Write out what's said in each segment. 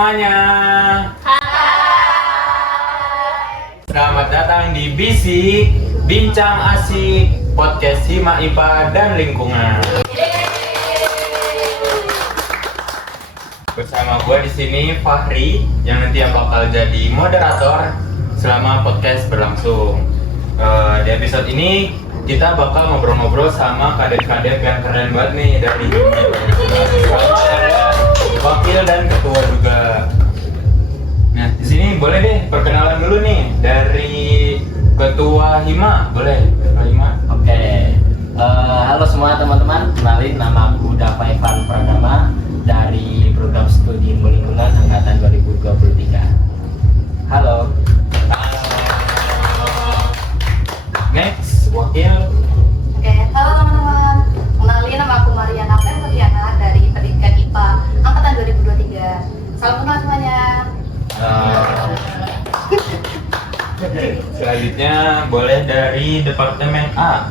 semuanya. Hai. Selamat datang di Bisik Bincang Asik Podcast Hima IPA dan Lingkungan. Bersama gue di sini Fahri yang nanti yang bakal jadi moderator selama podcast berlangsung. Di episode ini kita bakal ngobrol-ngobrol sama kadep-kadep yang keren banget nih dari wakil dan ketua juga. Nah, di sini boleh deh perkenalan dulu nih dari ketua Hima, boleh? Ketua Hima. Oke. Halo semua teman-teman, kenalin nama aku Dava Evan Pradama dari program studi ilmu lingkungan angkatan 2023. Halo. Next, wakil. Oke, halo teman-teman. Kenalin, nama aku Mariana Ferdiana dari Pendidikan IPA angkatan 2023. Salam kenal semuanya. Selanjutnya boleh dari Departemen A.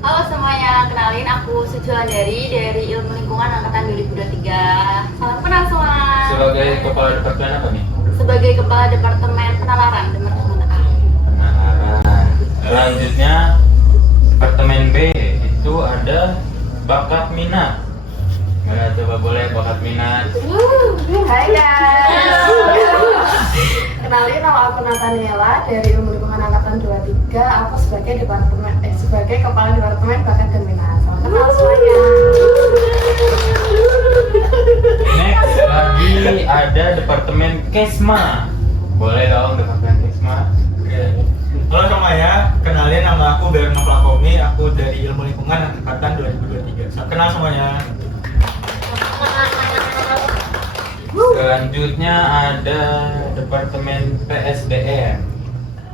Halo semuanya, kenalin aku Sujulandari dari Ilmu Lingkungan angkatan 2023. Salam kenal semua. Sebagai kepala departemen apa nih? Sebagai kepala Departemen Penalaran, Departemen A. Penalaran. Selanjutnya Departemen B itu ada bakat minat. Nah, coba boleh bakat minat. Hai guys. Kenalin, nama aku Nathaniela dari Ilmu Lingkungan angkatan 23. Aku sebagai kepala Departemen Bakat dan Minat. Salam kenal semuanya. Next lagi ada Departemen Kesma. Boleh dong Departemen Kesma. Halo semuanya, kenalin nama aku Berno Plakomi, aku dari Ilmu Lingkungan angkatan 2023. Kenal semuanya. Selanjutnya ada Departemen PSDM.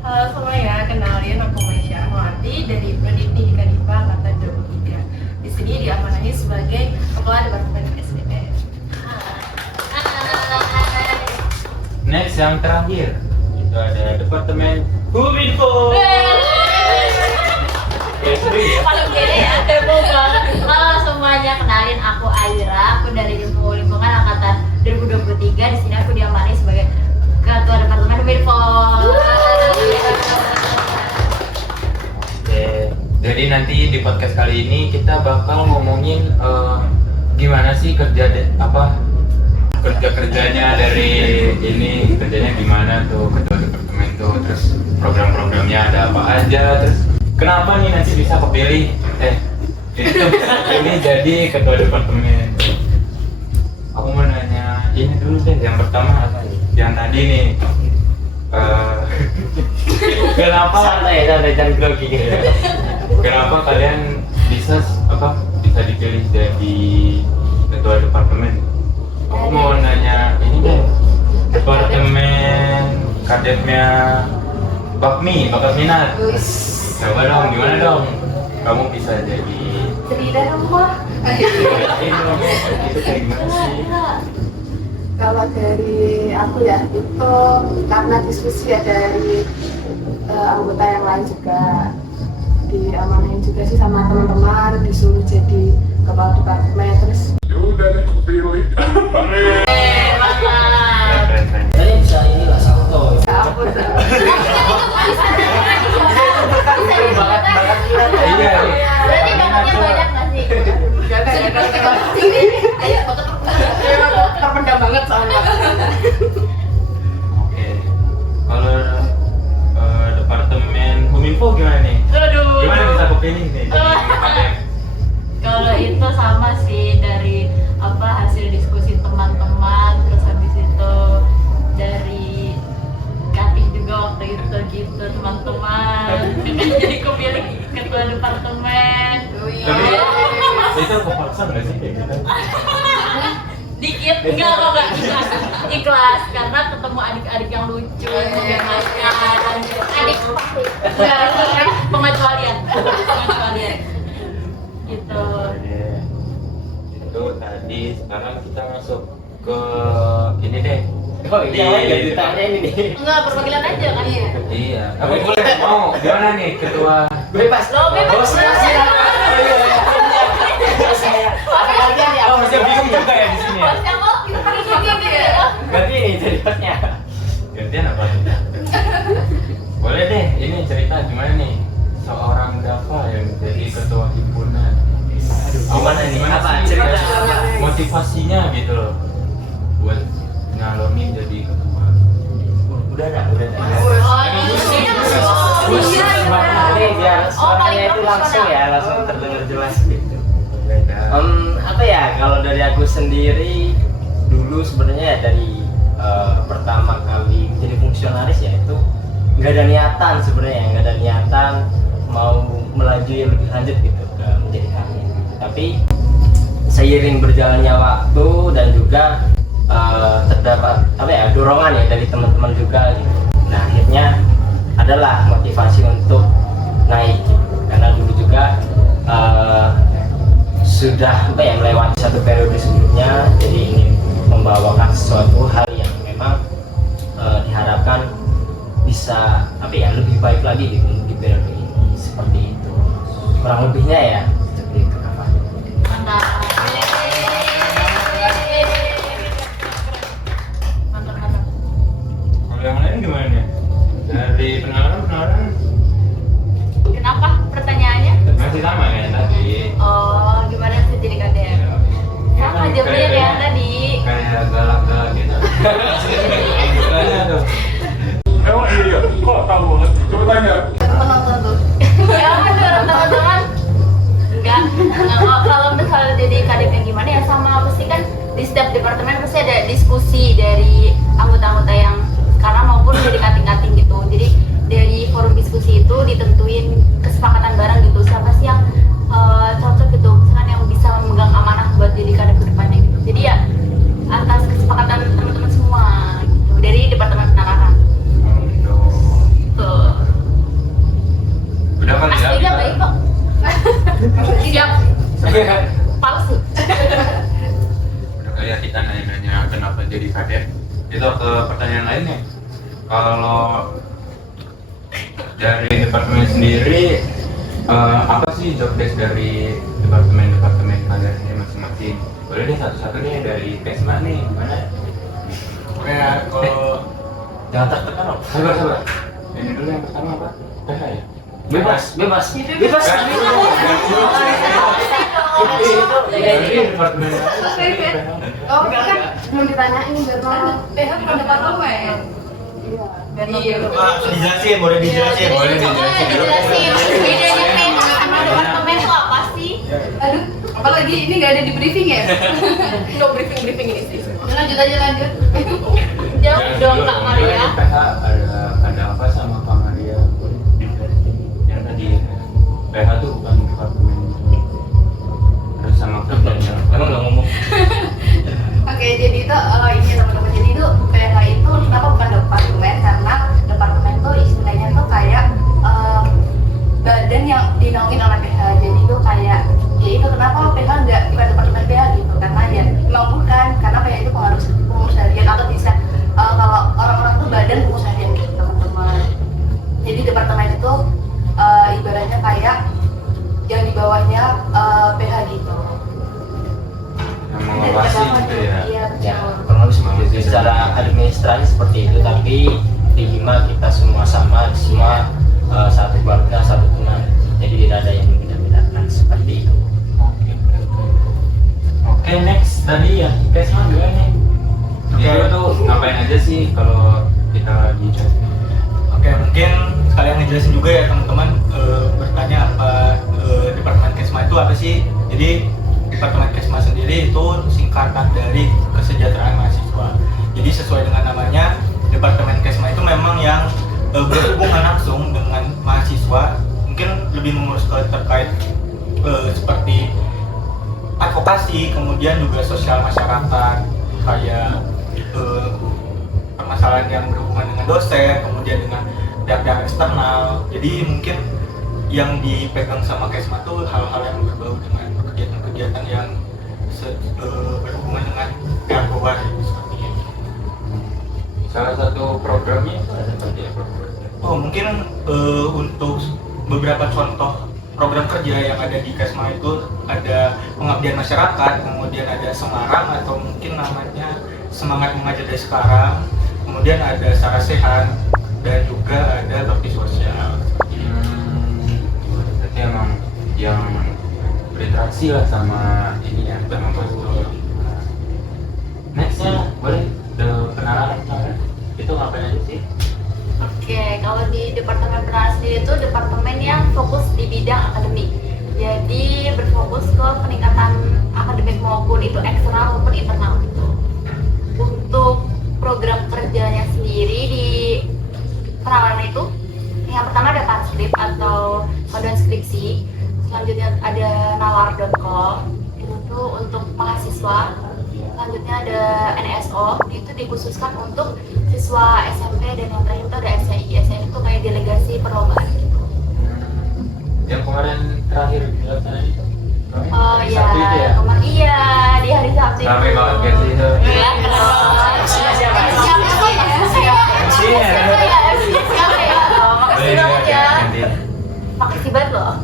Halo semuanya, kenalin aku Maisha Ahmadi dari Pendidikan IPA angkatan 23. Di sini diamanahi sebagai kepala Departemen SDM. Next yang terakhir itu ada Departemen Huminfo. Paling gede ya, heboh banget. Halo semuanya, kenalin aku Aira, aku dari Ilmu Lingkungan angkatan 2023. Di sini aku diamani sebagai ketua Departemen Huminfo. Oke, jadi nanti di podcast kali ini kita bakal ngomongin gimana sih kerjanya dari ini, kerjanya gimana tuh ketua departemen tuh, terus program-programnya ada apa aja, terus kenapa nih nanti bisa kepilih ini jadi ketua departemen. Aku mau nanya ini dulu deh, yang pertama yang tadi nih kenapa Santai jangan grogi. kenapa kalian bisa dipilih jadi ketua departemen? Aku mau nanya ini deh, departemen kadepnya Bakmi, bakat minat. Coba dong, gimana dong? Kamu bisa jadi Cerita semua. ini dong, itu kayak gimana sih? Kalau dari aku ya, itu karena diskusi ya dari anggota yang lain juga, diamanahin juga sih sama teman-teman, disuruh jadi kepala departemen. Terus Keren. Tadi bisa inilah salto. ya ampun, Iya. Berarti bakatnya banyak nggak sih? Ayo, terpendam banget soalnya. Oke. Kalau departemen Huminfo gimana nih? Aduh. Gimana bisa kepilih nih? Jadi kadep? kalau itu sama sih dari hasil diskusi teman-teman, terus habis itu dari Katih juga waktu itu gitu teman-teman. Jadi kepilih ketua departemen. Tapi itu kepaksa nggak sih kayak gitu? Dikit enggak ikhlas karena ketemu adik-adik yang lucu, mengemaskan, adik pengecualian gitu. Oke. Itu tadi, sekarang kita masuk ke ini deh. Oh iya, ditanya ini nih. Enggak, perwakilan aja kan ya. Iya. Tapi boleh mau gimana nih ketua? Bebas. Lo bebas. Oh, silakan. Saya. Oh, masih bingung juga ya di sini ya? Bosnya kok gitu ya. Ganti nih jadi hostnya. Gantian apa? Boleh deh, ini cerita gimana nih seorang Dava yang jadi ketua himpunan. Gimana nih? Apa sih cerita? motivasinya gitu loh buat nyalonin jadi ketua? Udah dah. Oh, iya. Ini biar suaranya itu paling langsung ya, profesional. langsung terdengar jelas gitu. Apa ya, kalau dari aku sendiri dulu sebenarnya ya dari pertama kali menjadi fungsionaris ya itu nggak ada niatan sebenarnya, nggak ada niatan mau melaju yang lebih lanjut gitu ke menjadi kami. Tapi seiring berjalannya waktu dan juga terdapat apa ya dorongan ya dari teman-teman juga gitu. Nah akhirnya adalah motivasi untuk naik gitu. Karena dulu juga sudah apa ya melewati satu periode sebelumnya, jadi ingin membawakan sesuatu hal yang memang diharapkan bisa apa ya lebih baik lagi gitu di periode ini, seperti itu kurang lebihnya ya seperti itu Kak. Mantap. Mantap. Kalau yang lain gimana nih? Dari penalaran Kenapa pertanyaannya? masih sama kayak tadi. Oh, gimana sih jadi KDM? Sama jawabnya kayak yang tadi. Kayak galak-galak gitu. Gimana tuh? Emang iya? Kok tahu banget? Coba tanya. Penonton tuh. Ya bener teman-teman. Enggak, kalau misalnya jadi KDM yang gimana ya sama pasti kan di setiap departemen pasti ada diskusi dari anggota-anggota yang sekarang maupun dari kating-kating gitu. Jadi dari forum diskusi itu ditentuin kesepakatan bareng gitu siapa sih yang cocok gitu, misalkan yang bisa memegang amanah buat jadi KDM ke depannya gitu. Jadi ya atas kesepakatan teman-teman semua gitu dari departemen penalaran. Tuh. Udah kali ya. Aslinya baik kok. Siap. Palsu. Udah kali ya kita nanya-nanya kenapa jadi kadet. Itu ke pertanyaan lainnya. Kalau dari departemen sendiri apa sih job desk dari departemen kadernya masing-masing? Boleh deh satu-satu nih dari Kesma nih, gimana? Kayak kalau Jangan tertekan loh. Sabar. Ini dulu yang pertama apa? PH ya? Bebas. Dari departemen Oh kan belum ditanyain biar mau. PH bukan departemen. Iya. dijelasin, boleh dijelasin. Boleh Dijelasin bedanya PH sama departemen itu apa sih? Aduh, apalagi ini nggak ada di briefing ya? No briefing ini sih. Lanjut aja. Jauh dong Kak Maria. PH ada apa sama Kak Maria? Yang tadi PH tuh bukan departemen. Terus sama kerjanya. Emang nggak ngomong. Oke, jadi itu ini teman-teman. Jadi itu PH itu kenapa bukan departemen? Karena departemen tuh istilahnya tuh kayak badan yang dinaungin oleh PH. Jadi itu kayak ya itu kenapa PH nggak bukan departemen PH gitu? Karena ya memang bukan, karena PH itu pengurus harian atau bisa kalau orang-orang tuh badan pengurus harian gitu teman-teman. Jadi departemen itu ibaratnya kayak yang di bawahnya PH gitu. Yang mengawasi gitu ya. Iya, Ya, betul. kurang lebih seperti itu. Secara administrasi seperti itu, tapi di Hima kita semua sama, semua satu keluarga, satu teman. Jadi tidak ada yang membeda-bedakan seperti itu. Oke, next tadi ya Kesma gimana nih? Dia tuh ngapain aja sih kalau kita lagi chat? Oke, mungkin sekalian ngejelasin juga ya teman-teman, bertanya apa Departemen Kesma itu apa sih? Jadi Departemen Kesma sendiri itu singkatan dari kesejahteraan mahasiswa. Jadi sesuai dengan namanya, Departemen Kesma itu memang yang berhubungan langsung dengan mahasiswa, mungkin lebih mengurus terkait seperti advokasi, kemudian juga sosial masyarakat, kayak permasalahan yang berhubungan dengan dosen, kemudian dengan pihak-pihak eksternal. Jadi mungkin yang dipegang sama Kesma tuh hal-hal yang berbau dengan kegiatan-kegiatan yang berhubungan dengan pihak luar seperti itu. Salah satu programnya itu ada seperti apa? Oh, mungkin untuk beberapa contoh program kerja yang ada di Kesma itu ada pengabdian masyarakat, kemudian ada Semarang atau mungkin namanya semangat mengajar dari sekarang, kemudian ada secara sehat, dan juga ada bakti sosial. Berarti emang yang berinteraksi lah sama ini ya, sama mahasiswa. Nextnya boleh kenalan itu ngapain aja sih? Oke, kalau di Departemen Penerangan sendiri itu departemen yang fokus di bidang akademik. Jadi berfokus ke peningkatan akademik maupun itu eksternal maupun internal gitu. Untuk program kerjanya sendiri di penawaran itu, yang pertama ada panskrip atau panduan skripsi. Selanjutnya ada nawar.com, itu tuh untuk mahasiswa. Selanjutnya ada NSO, itu dikhususkan untuk siswa SMP, dan yang terakhir itu ada SCI. SCI itu kayak delegasi perlombaan gitu. Yang kemarin terakhir dilaksanain itu? Oh Hari iya, Sabtu itu ya? kemarin iya di hari Sabtu itu. Rame banget kan sih itu? Iya, keren banget. MC-nya siapa? Siapa ya? MC-nya. Siapa ya? Oh, makasih banget ya. Nanti. Makasih banget loh.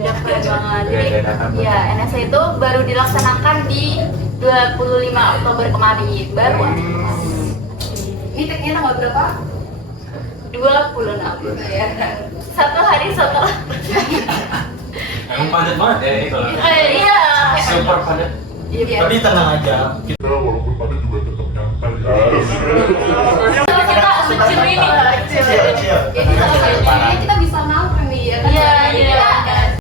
Udah keren banget. Jadi, Udah datang. ya NSA itu baru dilaksanakan di 25 Oktober kemarin. Baru aja. Ini tagnya tanggal berapa? 26 ya. Satu hari setelah. Emang padat banget ya ini kalau Iya. super padat. Iya. Tapi tenang aja, kita walaupun pada juga tetap nyamper Kalau kita kecil ini. kecil. Ini kita bisa nongkrong nih ya kan? Iya, iya.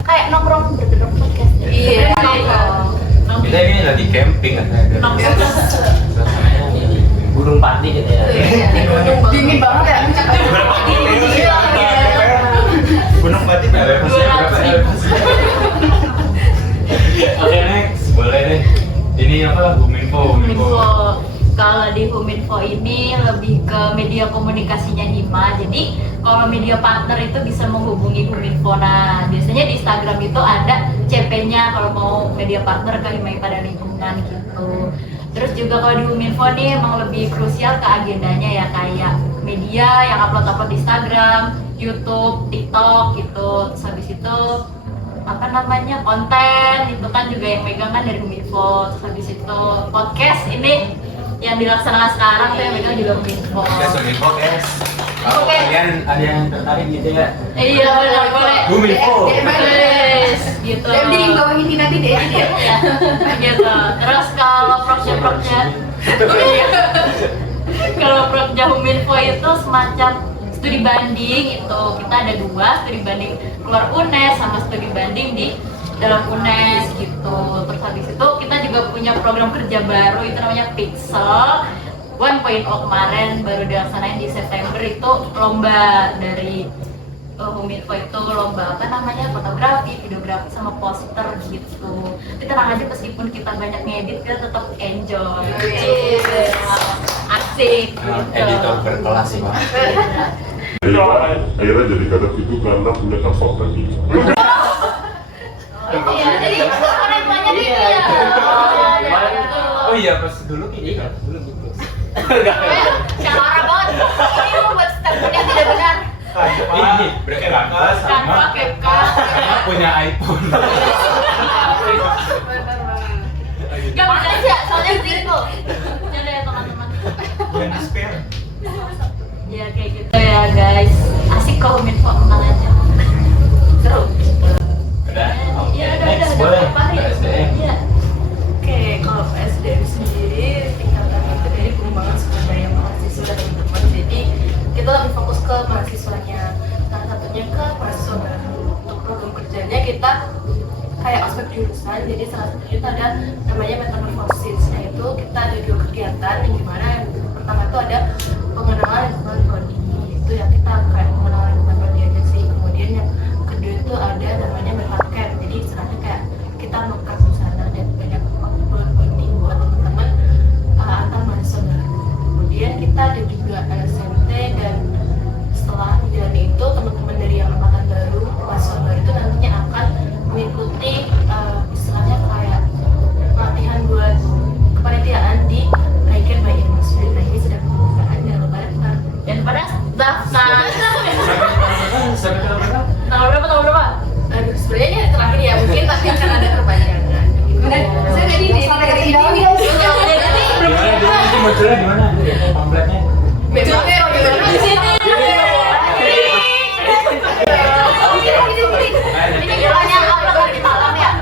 Kayak nongkrong bergedok podcast. Iya. Nongkrong. Kita ini lagi camping kan? Suasananya ini. Gunung Pati gitu ya. Dingin banget ya. Gunung Pati Elevasinya berapa? Oke, next. Boleh deh. Ini apa? Huminfo. Huminfo. Kalau di Huminfo ini lebih ke media komunikasinya Hima. Jadi kalau media partner itu bisa menghubungi Huminfo. Nah, biasanya di Instagram itu ada CP-nya kalau mau media partner ke Hima pada lingkungan gitu. Terus juga kalau di Huminfo nih emang lebih krusial ke agendanya ya, kayak media yang upload di Instagram, YouTube, TikTok gitu. Terus habis itu apa namanya konten itu kan juga yang megang kan dari Huminfo. Terus habis itu podcast ini yang dilaksanakan sekarang tuh yang megang juga Huminfo. Huminfo, guys. Kalau Oke. kalian ada yang tertarik gitu ya? Iya boleh. Huminfo. Yes, gitu. Dan di bawah ini nanti deh ya. Ya, gitu. Terus kalau project-project kalau project Huminfo itu semacam studi banding itu kita ada 2 studi banding keluar UNES sama studi banding di dalam UNES gitu. Terus habis itu kita juga punya program kerja baru itu namanya Pixel 1.0 kemarin baru dilaksanain di September. Itu lomba dari Huminfo itu lomba apa namanya fotografi, videografi sama poster gitu. Tapi tenang aja meskipun kita banyak ngedit kita tetap enjoy. Asik gitu. Editor berkelas sih, Pak. akhirnya jadi kadang itu karena punya konsultan gitu Iya, jadi orang tuanya dia ya. Oh iya, pas dulu kayak gitu. Syahara banget. Ini membuat statement yang tidak benar. Ini berkelas sama punya iPhone. Gak bisa aja, soalnya gitu. Jadi ya teman-teman. Jangan di spare. Ya kayak gitu ya guys. Asik kok Huminfo, tenang aja. Seru. Udah? Iya, udah, Next, udah, boleh. Pak Fahri. SDM. Iya. Oke, kalau SDM sendiri tingkatan itu dari pengembangan sumber daya mahasiswa dan teman-teman. Jadi kita lebih fokus ke mahasiswanya. Salah satunya ke mahasiswa baru. Untuk program kerjanya kita kayak aspek jurusan. Jadi salah satunya itu ada namanya metamorfosis. Nah itu kita ada 2 kegiatan yang dimana yang pertama itu ada pengenalan lingkungan prodi. Itu yang kita kayak pengenalan lingkungan prodi aja sih. Kemudian yang kedua itu ada namanya berpaket. Jadi istilahnya kayak kita mengkat di sana dan banyak bonding buat teman-teman antar mahasiswa baru. Kemudian kita ada juga SMT dan setelah menjalani itu teman-teman dari yang angkatan baru mahasiswa baru itu nantinya akan mengikuti istilahnya kayak pelatihan buat kepanitiaan di Raiken by Irmas. Nah ini sudah pembukaan Betul di mana? Pamfletnya. Bebasnya gimana di sini? Ini kiranya apa tuh di malam ya?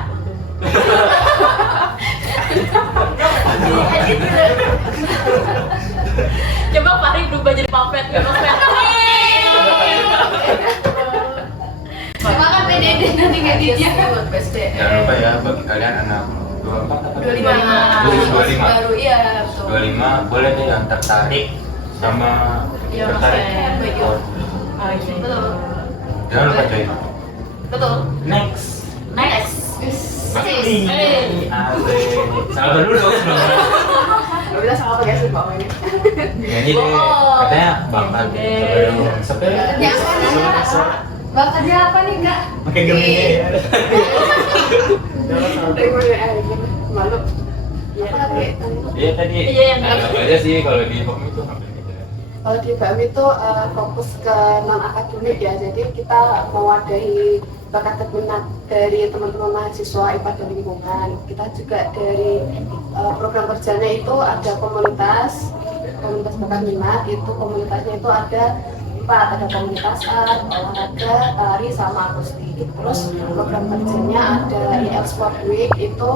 Coba Fahri berubah jadi pamflet. Makan PDD nanti nggak dia buat PSDM. Jangan lupa ya bagi kalian anak 24 atau 25 25. baru iya betul. 25 boleh deh yang tertarik sama Iya, tertarik. maksudnya Oh, Betul. jangan lupa coy. Betul. Next. Next. Bakti. Asik. Sabar dulu dong sebelum. Gak bisa sama pakai sih Pak ini. Nyanyi deh. Katanya bakal sepel. Ya apa nih? Bakatnya apa nih kak? Pakai gemini ya. Dari mana malu. Apa lagi? Iya tadi. Iya, yang Apa aja sih kalau di Home itu hampir gitu. Kalau di BAM itu fokus ke non akademik ya, jadi kita mewadahi bakat dan minat dari teman-teman mahasiswa IPA dan lingkungan. Kita juga dari program kerjanya itu ada komunitas bakat minat, itu komunitasnya itu ada 4, ada komunitas art, olahraga, tari, sama akustik. Terus program kerjanya ada IL Sport Week, itu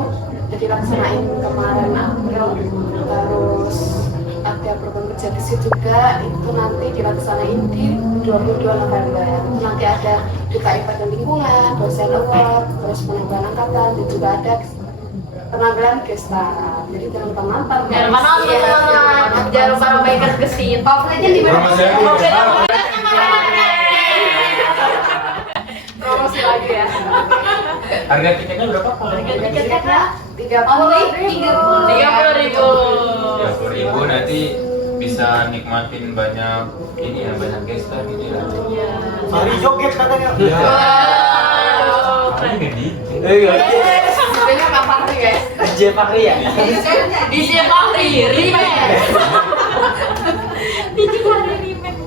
jadi laksanain kemarin April. Terus ada program kerja kesi juga, itu nanti dilaksanain di 22 November. Itu nanti ada duta IPA dan lingkungan, dosen award, terus penampilan angkatan, dan juga ada penampilan gestar. Jadi teman-teman Jangan lupa nonton. Jangan lupa ramaikan ke sini. Pamfletnya di mana? promosi lagi ya. Harga tiketnya berapa? Harga tiketnya 30.000. 30.000 nanti bisa nikmatin banyak ini ya, banyak gestar gitu ya. Mari joget katanya. Ini gede. Sebenarnya kapan sih guys? DJ Fahri ya? DJ Fahri remake. DJ Fahri remake.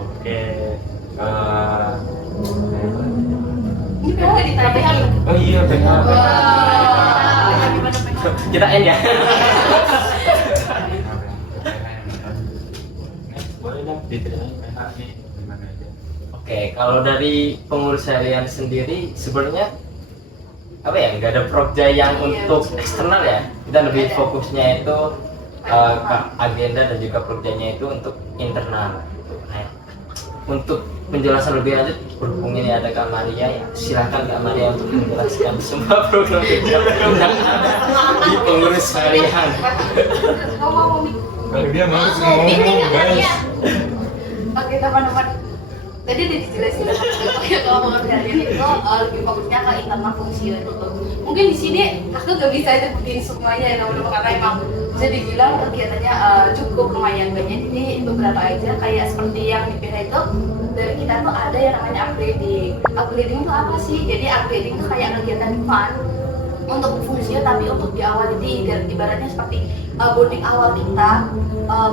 Oke. Ini kan nggak ditanya. Oh iya benar. Kita end ya. Boleh dong diceritain PH nih gimana aja. Oke, kalau dari pengurus harian sendiri sebenarnya apa ya, nggak ada proja yang untuk eksternal ya. Kita lebih fokusnya itu ke agenda dan juga projanya itu untuk internal. Nah, untuk penjelasan lebih lanjut berhubung ini ada Kak Maria ya, silakan Kak Maria untuk menjelaskan semua program yang ada di pengurus harian. Kalau dia mau guys. Oke teman-teman, tadi udah dijelasin kalau pengurus harian itu lebih fokusnya ke internal fungsi itu. Mungkin di sini aku nggak bisa nyebutin semuanya ya teman-teman, karena emang bisa dibilang kegiatannya cukup lumayan banyak. Ini beberapa aja kayak seperti yang di PH itu dari kita tuh ada yang namanya upgrading. Upgrading itu apa sih? Jadi upgrading itu kayak kegiatan fun untuk fungsinya tapi untuk di awal, jadi ibaratnya seperti bonding awal kita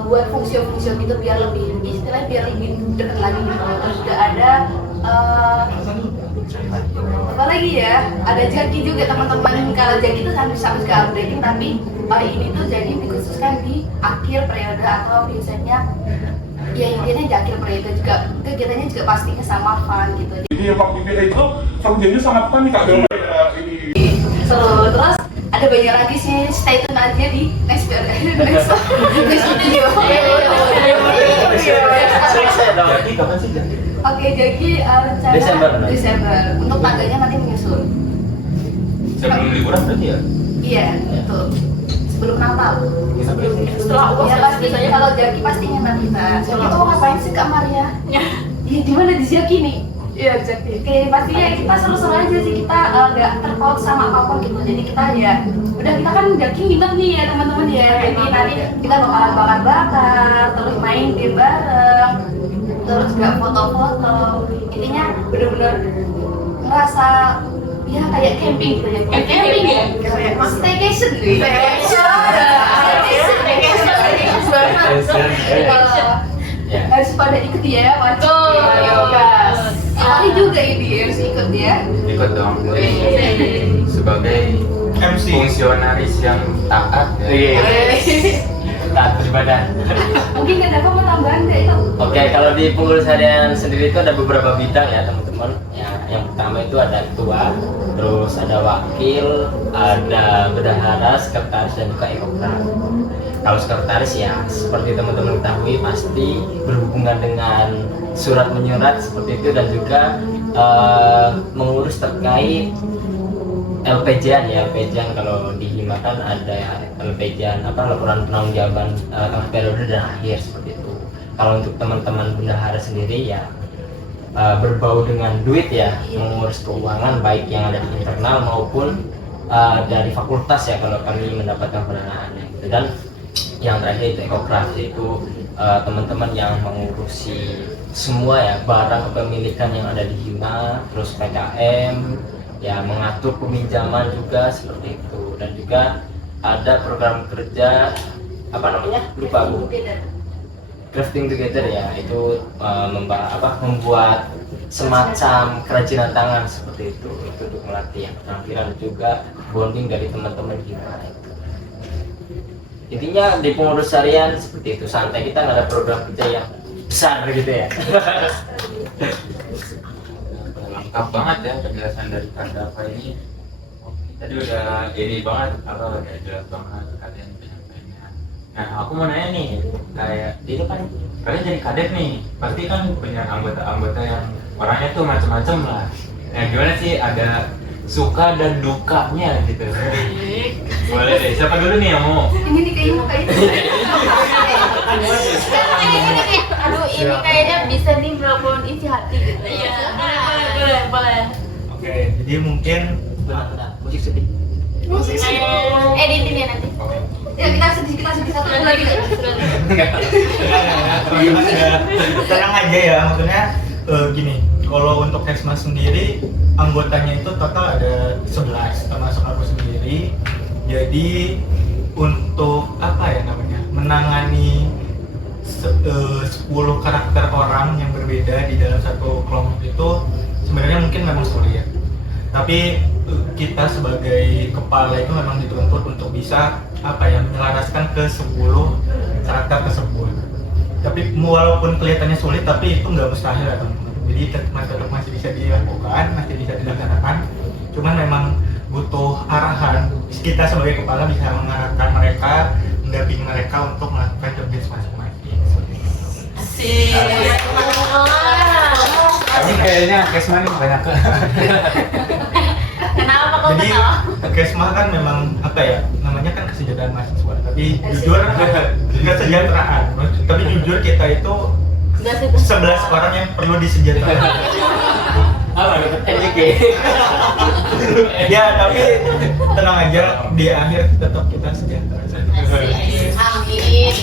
buat fungsi-fungsi gitu biar lebih istilahnya biar lebih dekat lagi gitu. Terus juga ada apa lagi ya, ada jagi juga teman-teman. Kalau jagi itu sampai ke upgrading, tapi ini tuh jadi dikhususkan di akhir periode atau biasanya ya intinya di akhir periode juga kegiatannya juga pastinya sama fun gitu. Jadi yang waktu itu sama janji sangat fun nih Kak Bel. Ini Terus ada banyak lagi sih, stay tune aja di next video. Jadi kapan sih jadi? Oke, jadi rencana Desember. Untuk tanggalnya nanti menyusul. Sebelum liburan berarti ya? Iya, betul. Sebelum Natal. Setelah Ya pasti kalau Jaki pastinya nanti kita. Jadi itu ngapain sih Kak Maria? Iya, di mana di Jaki nih? Iya, Jaki. Oke, pastinya kita seru-seru aja sih, kita nggak terpaut sama apapun gitu. Jadi kita ya, udah kita kan Jaki nginep nih ya teman-teman ya. Jadi nanti kita bakalan bakar-bakar, terus main game bareng, terus juga foto-foto. Intinya bener-bener ngerasa ya kayak camping gitu ya. Camping ya? Kayak staycation gitu. Ya. Harus pada ikut ya, wajib. Sekali juga ini harus ikut ya. Ikut dong. Sebagai MC. fungsionaris yang taat ya. taat beribadah. Mungkin ada apa mau tambahan deh itu? Oke, kalau di pengurus harian sendiri itu ada beberapa bidang ya teman-teman. Ya, yang pertama itu ada ketua, terus ada wakil, ada bendahara, sekretaris dan juga ekokrat. Kalau sekretaris ya seperti teman-teman ketahui pasti berhubungan dengan surat menyurat seperti itu dan juga mengurus terkait LPJ-an ya, LPJ-an kalau di Hima kan ada LPJ-an laporan penanggung-jawaban tengah periode dan akhir seperti itu. Kalau untuk teman-teman bendahara sendiri ya berbau dengan duit ya, mengurus keuangan baik yang ada di internal maupun dari fakultas ya kalau kami mendapatkan pendanaannya. Dan yang terakhir itu ekokrat, yaitu teman-teman yang mengurusi semua ya barang kepemilikan yang ada di Hima, terus PKM ya, mengatur peminjaman juga seperti itu. Dan juga ada program kerja lupa Bu, crafting together ya, itu membuat semacam kerajinan tangan seperti itu untuk melatih keterampilan juga bonding dari teman-teman Hima itu. Intinya di pengurus harian seperti itu, santai, kita nggak ada program kerja yang besar gitu ya. Lengkap banget ya penjelasan dari Kak ini. Tadi udah ini banget, udah jelas banget kalian penyampaiannya. Nah, aku mau nanya nih, kayak itu kan kalian jadi kadep nih, pasti kan punya anggota-anggota yang orangnya tuh macam-macam lah. Nah, gimana sih, ada suka dan dukanya gitu? Boleh deh, siapa dulu nih yang mau? Ini nih kayaknya Aduh, ini kayaknya bisa nih melakukan isi hati gitu. Iya, boleh. Oke, jadi mungkin Musik sedih. Editing ya nanti. Ya kita sedih satu lagi. tenang aja ya, maksudnya gini, kalau untuk Kesma sendiri anggotanya itu total ada 11 termasuk aku sendiri. Jadi untuk menangani 10 karakter orang yang berbeda di dalam satu kelompok itu sebenarnya mungkin memang sulit. Tapi kita sebagai kepala itu memang dituntut untuk bisa menyelaraskan ke 10 karakter tersebut. Tapi walaupun kelihatannya sulit, tapi itu nggak mustahil ya teman-teman. Jadi masih bisa dilakukan, masih bisa dilaksanakan. Cuman memang butuh arahan. Kita sebagai kepala bisa mengarahkan mereka, mendampingi mereka untuk melakukan tugas masing-masing. Asik. Ini kayaknya Kesma nih banyak. Kenapa kok Jadi ketawa? Kesma kan memang namanya kan kesejahteraan mahasiswa. Tapi jujur kesejahteraan. Tapi jujur kita itu 11 orang yang perlu disejahterakan. Ya, tapi tenang aja, di akhir tetap kita sejahtera. Amin.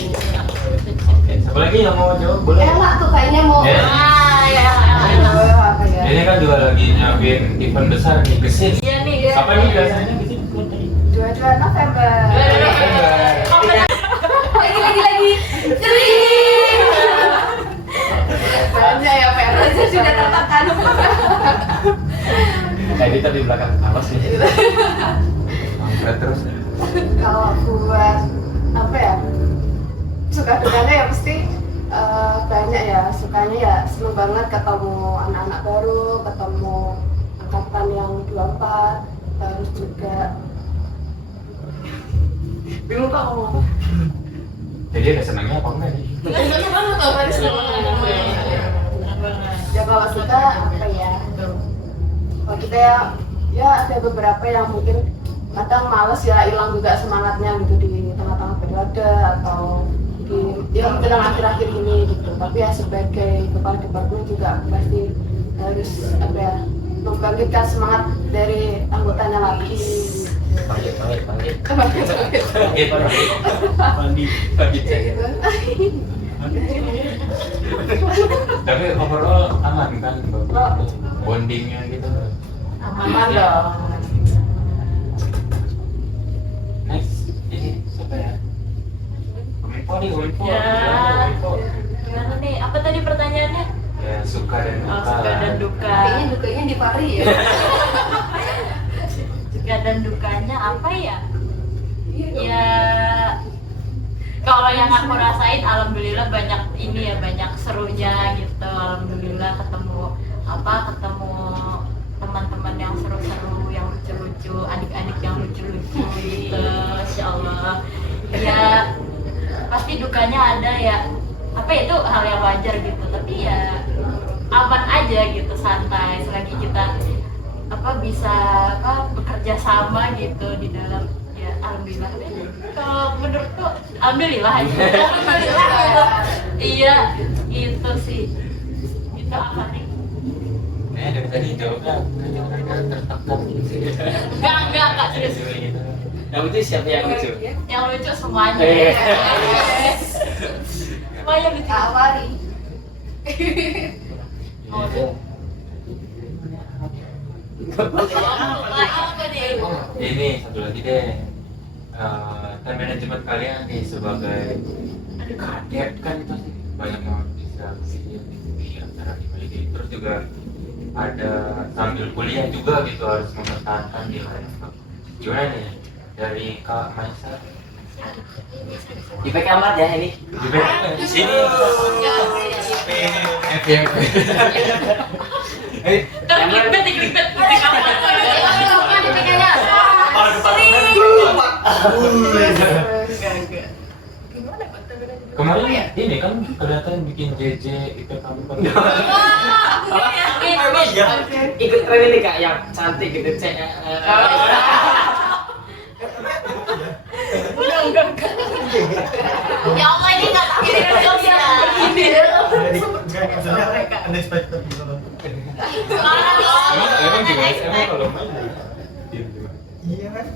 Siapa lagi yang mau jawab? Boleh. Enak tuh kayaknya mau. Ya. Ya. Apa ya? Ini kan juga lagi nyiapin event besar nih, Gesit. Iya nih. Kapan nih biasanya Gesit? 22 November. Lagi. Banyak ya PR Sudah tertekan. Editor di belakang awas nih. Mangkret terus. Kalau buat suka dukanya ya pasti banyak ya. Sukanya ya seneng banget ketemu anak-anak baru, ketemu angkatan yang 24, terus juga bingung kok ngomong apa. Jadi ada senangnya apa enggak nih? Seneng banget tau tadi ya. Kalau suka kalau kita ya ada beberapa yang mungkin kadang males ya, hilang juga semangatnya gitu di tengah-tengah periode atau di menjelang akhir-akhir ini gitu. Tapi ya sebagai kepala departemen juga pasti harus membangkitkan semangat dari anggotanya lagi. Panggil. Gitu. Tapi overall aman kan bondingnya gitu. Aman dong. Next, ini siapa ya? Kominfo. Ya. Gimana nih? Apa tadi pertanyaannya? Ya, suka dan duka. Suka dan duka. Kayaknya dukanya di Pari ya. Suka dan dukanya apa ya? Ya Kalau yang aku rasain, alhamdulillah banyak ini ya, banyak serunya gitu. Alhamdulillah ketemu teman-teman yang seru-seru, yang lucu-lucu, adik-adik yang lucu-lucu gitu, insya Allah. Ya pasti dukanya ada ya, apa itu hal yang wajar gitu. Tapi ya aman aja gitu, santai selagi kita bisa bekerja sama gitu di dalam, ya alhamdulillah. Kalau menurutku alhamdulillah aja. Alhamdulillah gitu. Iya gitu sih. Itu apa nih? Dari tadi jawabnya kayak tertekan gitu. Enggak serius. Gitu. Yang lucu siapa yang lucu? Yang lucu semuanya. Semuanya lucu. Awari. Apa nih? Ini satu lagi deh. Kan manajemen kalian nih sebagai kadet kan pasti banyak yang bisa di antara dimiliki. Terus juga ada sambil kuliah juga gitu, harus mempertahankan nilai. Gimana nih dari Kak Maisa? IPK amat ya ini. Di sini. Clickbait. Kemarin ini kan kelihatan bikin JJ IPK kamu. Emang iya? Ikut tren ini Kak yang cantik gitu cek. Enggak. Ya Allah, ini nggak tahu ini Unexpected gitu loh. Emang gimana? Emang kalau main Iya kan?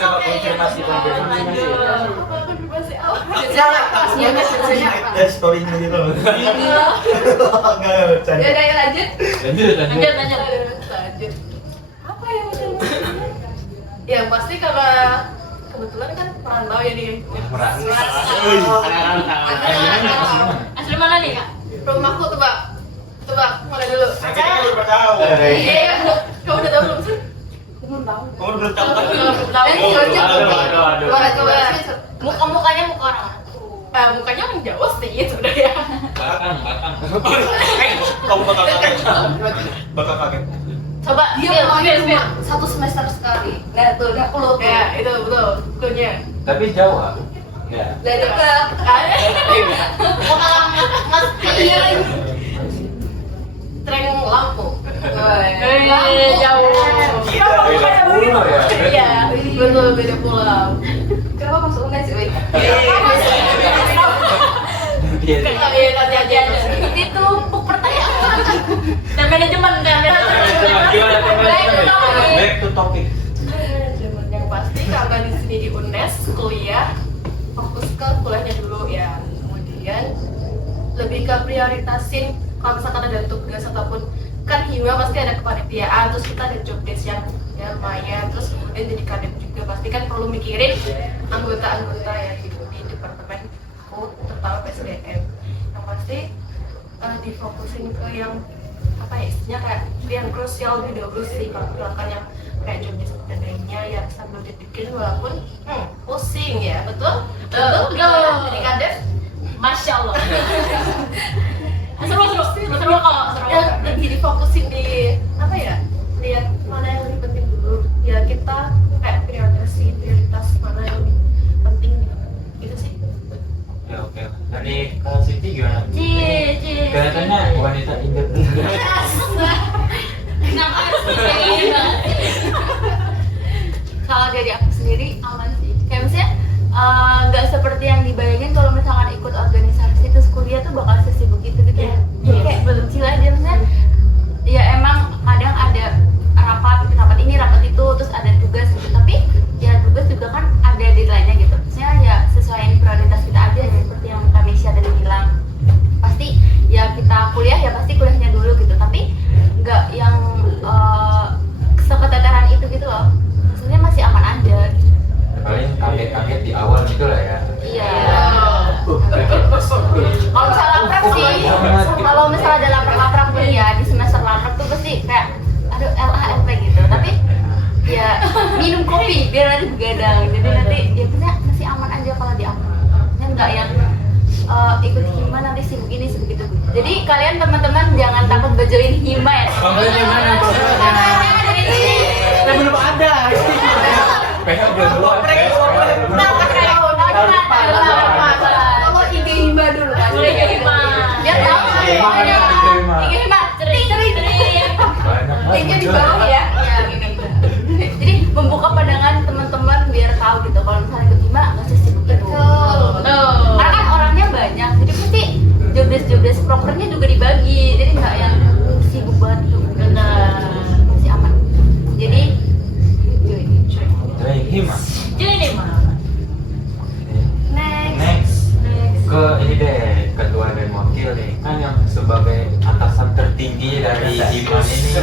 coba konfirmasi konfirmasi. Ya story-nya gitu loh. Enggak bercanda. Ya udah lanjut. Lanjut. Apa yang ya pasti karena kebetulan kan perantau ya di Asli mana nih, Kak? rumahku. Tebak mana dulu? Saya kan udah tahu. Iya, kamu udah tahu belum sih? Belum tahu. Kamu belum tahu kan? Coba. Mukanya muka orang. Mukanya orang Jawa sih sebenarnya. Batang. Kamu bakal kaget. Bakal kaget. Coba Dia mulai spill. cuma 1 semester sekali. Nah tuh udah clue tuh. Ya itu betul cluenya. Tapi Jawa. Enggak. Udah deket. Treng lampu. Jauh. Iya, betul beda pulau. Kenapa masuk UNES sih? Ini tumpuk pertanyaan. Dan manajemen. Back to topic. Yang pasti karena di sini di UNES kuliah fokus ke kuliahnya dulu ya. Kemudian lebih ke prioritasin kalau misalkan ada tugas ataupun kan hima pasti ada kepanitiaan, terus kita ada job desk yang ya lumayan, terus kemudian jadi kadep juga pasti kan perlu mikirin anggota-anggota ya di departemen aku terutama PSDM yang pasti difokusin ke yang apa ya istilahnya kayak yang krusial lebih dahulu sih. Kalau misalkan yang kayak job desk dan lainnya ya sambil dibikin walaupun pusing ya betul jadi kadep Masya Allah. Seru kalau seru. Ya, lebih difokusin di apa ya, lihat mana yang lebih penting dulu ya, kita kayak prioritas mana yang lebih penting gitu sih. Oke. Dari Kak Siti gimana? Kelihatannya wanita independen. Kenapa harus begini? Kalau dari aku sendiri aman sih. Kayak misalnya nggak seperti yang dibayangin kalau misalkan ikut organisasi terus kuliah tuh bakal sesibuk gitu ya. Jadi kayak belum chill aja misalnya. Ya emang kadang ada rapat ini rapat itu terus ada tugas gitu. Tapi ya tugas juga kan ada deadline-nya gitu. Misalnya ya sesuaiin prioritas kita aja seperti yang Kak Misha tadi bilang. Pasti ya kita kuliah ya pasti kuliahnya dulu gitu. Tapi nggak yang seketeteran itu gitu loh. Maksudnya masih aman aja. Paling kaget-kaget di awal gitu lah ya. Iya. Kalau misalnya laprak sih, kalau misalnya ada laprak-laprak tuh ya di semester laprak tuh pasti kayak aduh LA LP gitu. Tapi ya minum kopi biar nanti begadang. Jadi nanti ya punya masih aman aja kalau di aku. Enggak yang ikut hima nanti sibuk ini sibuk itu. Jadi kalian teman-teman jangan takut berjoin hima ya. Pokoknya mana tuh? Nah, belum ada. PH belum keluar. Kalau IG hima dulu kan. IG hima. Biar tahu semuanya. IG hima cerit. Linknya di bawah ya. Ya, gini. Jadi membuka pandangan teman-teman biar tahu gitu kalau misalnya ikut hima nggak sesibuk itu. Karena kan orangnya banyak, jadi pasti jobdesk prokernya juga dibagi, jadi nggak yang sibuk banget tuh. Benar. Masih aman. Jadi join. Join hima. Join hima. Next ke ini deh, ketua dan wakil deh, kan yang sebagai atasan tertinggi dari hima ini.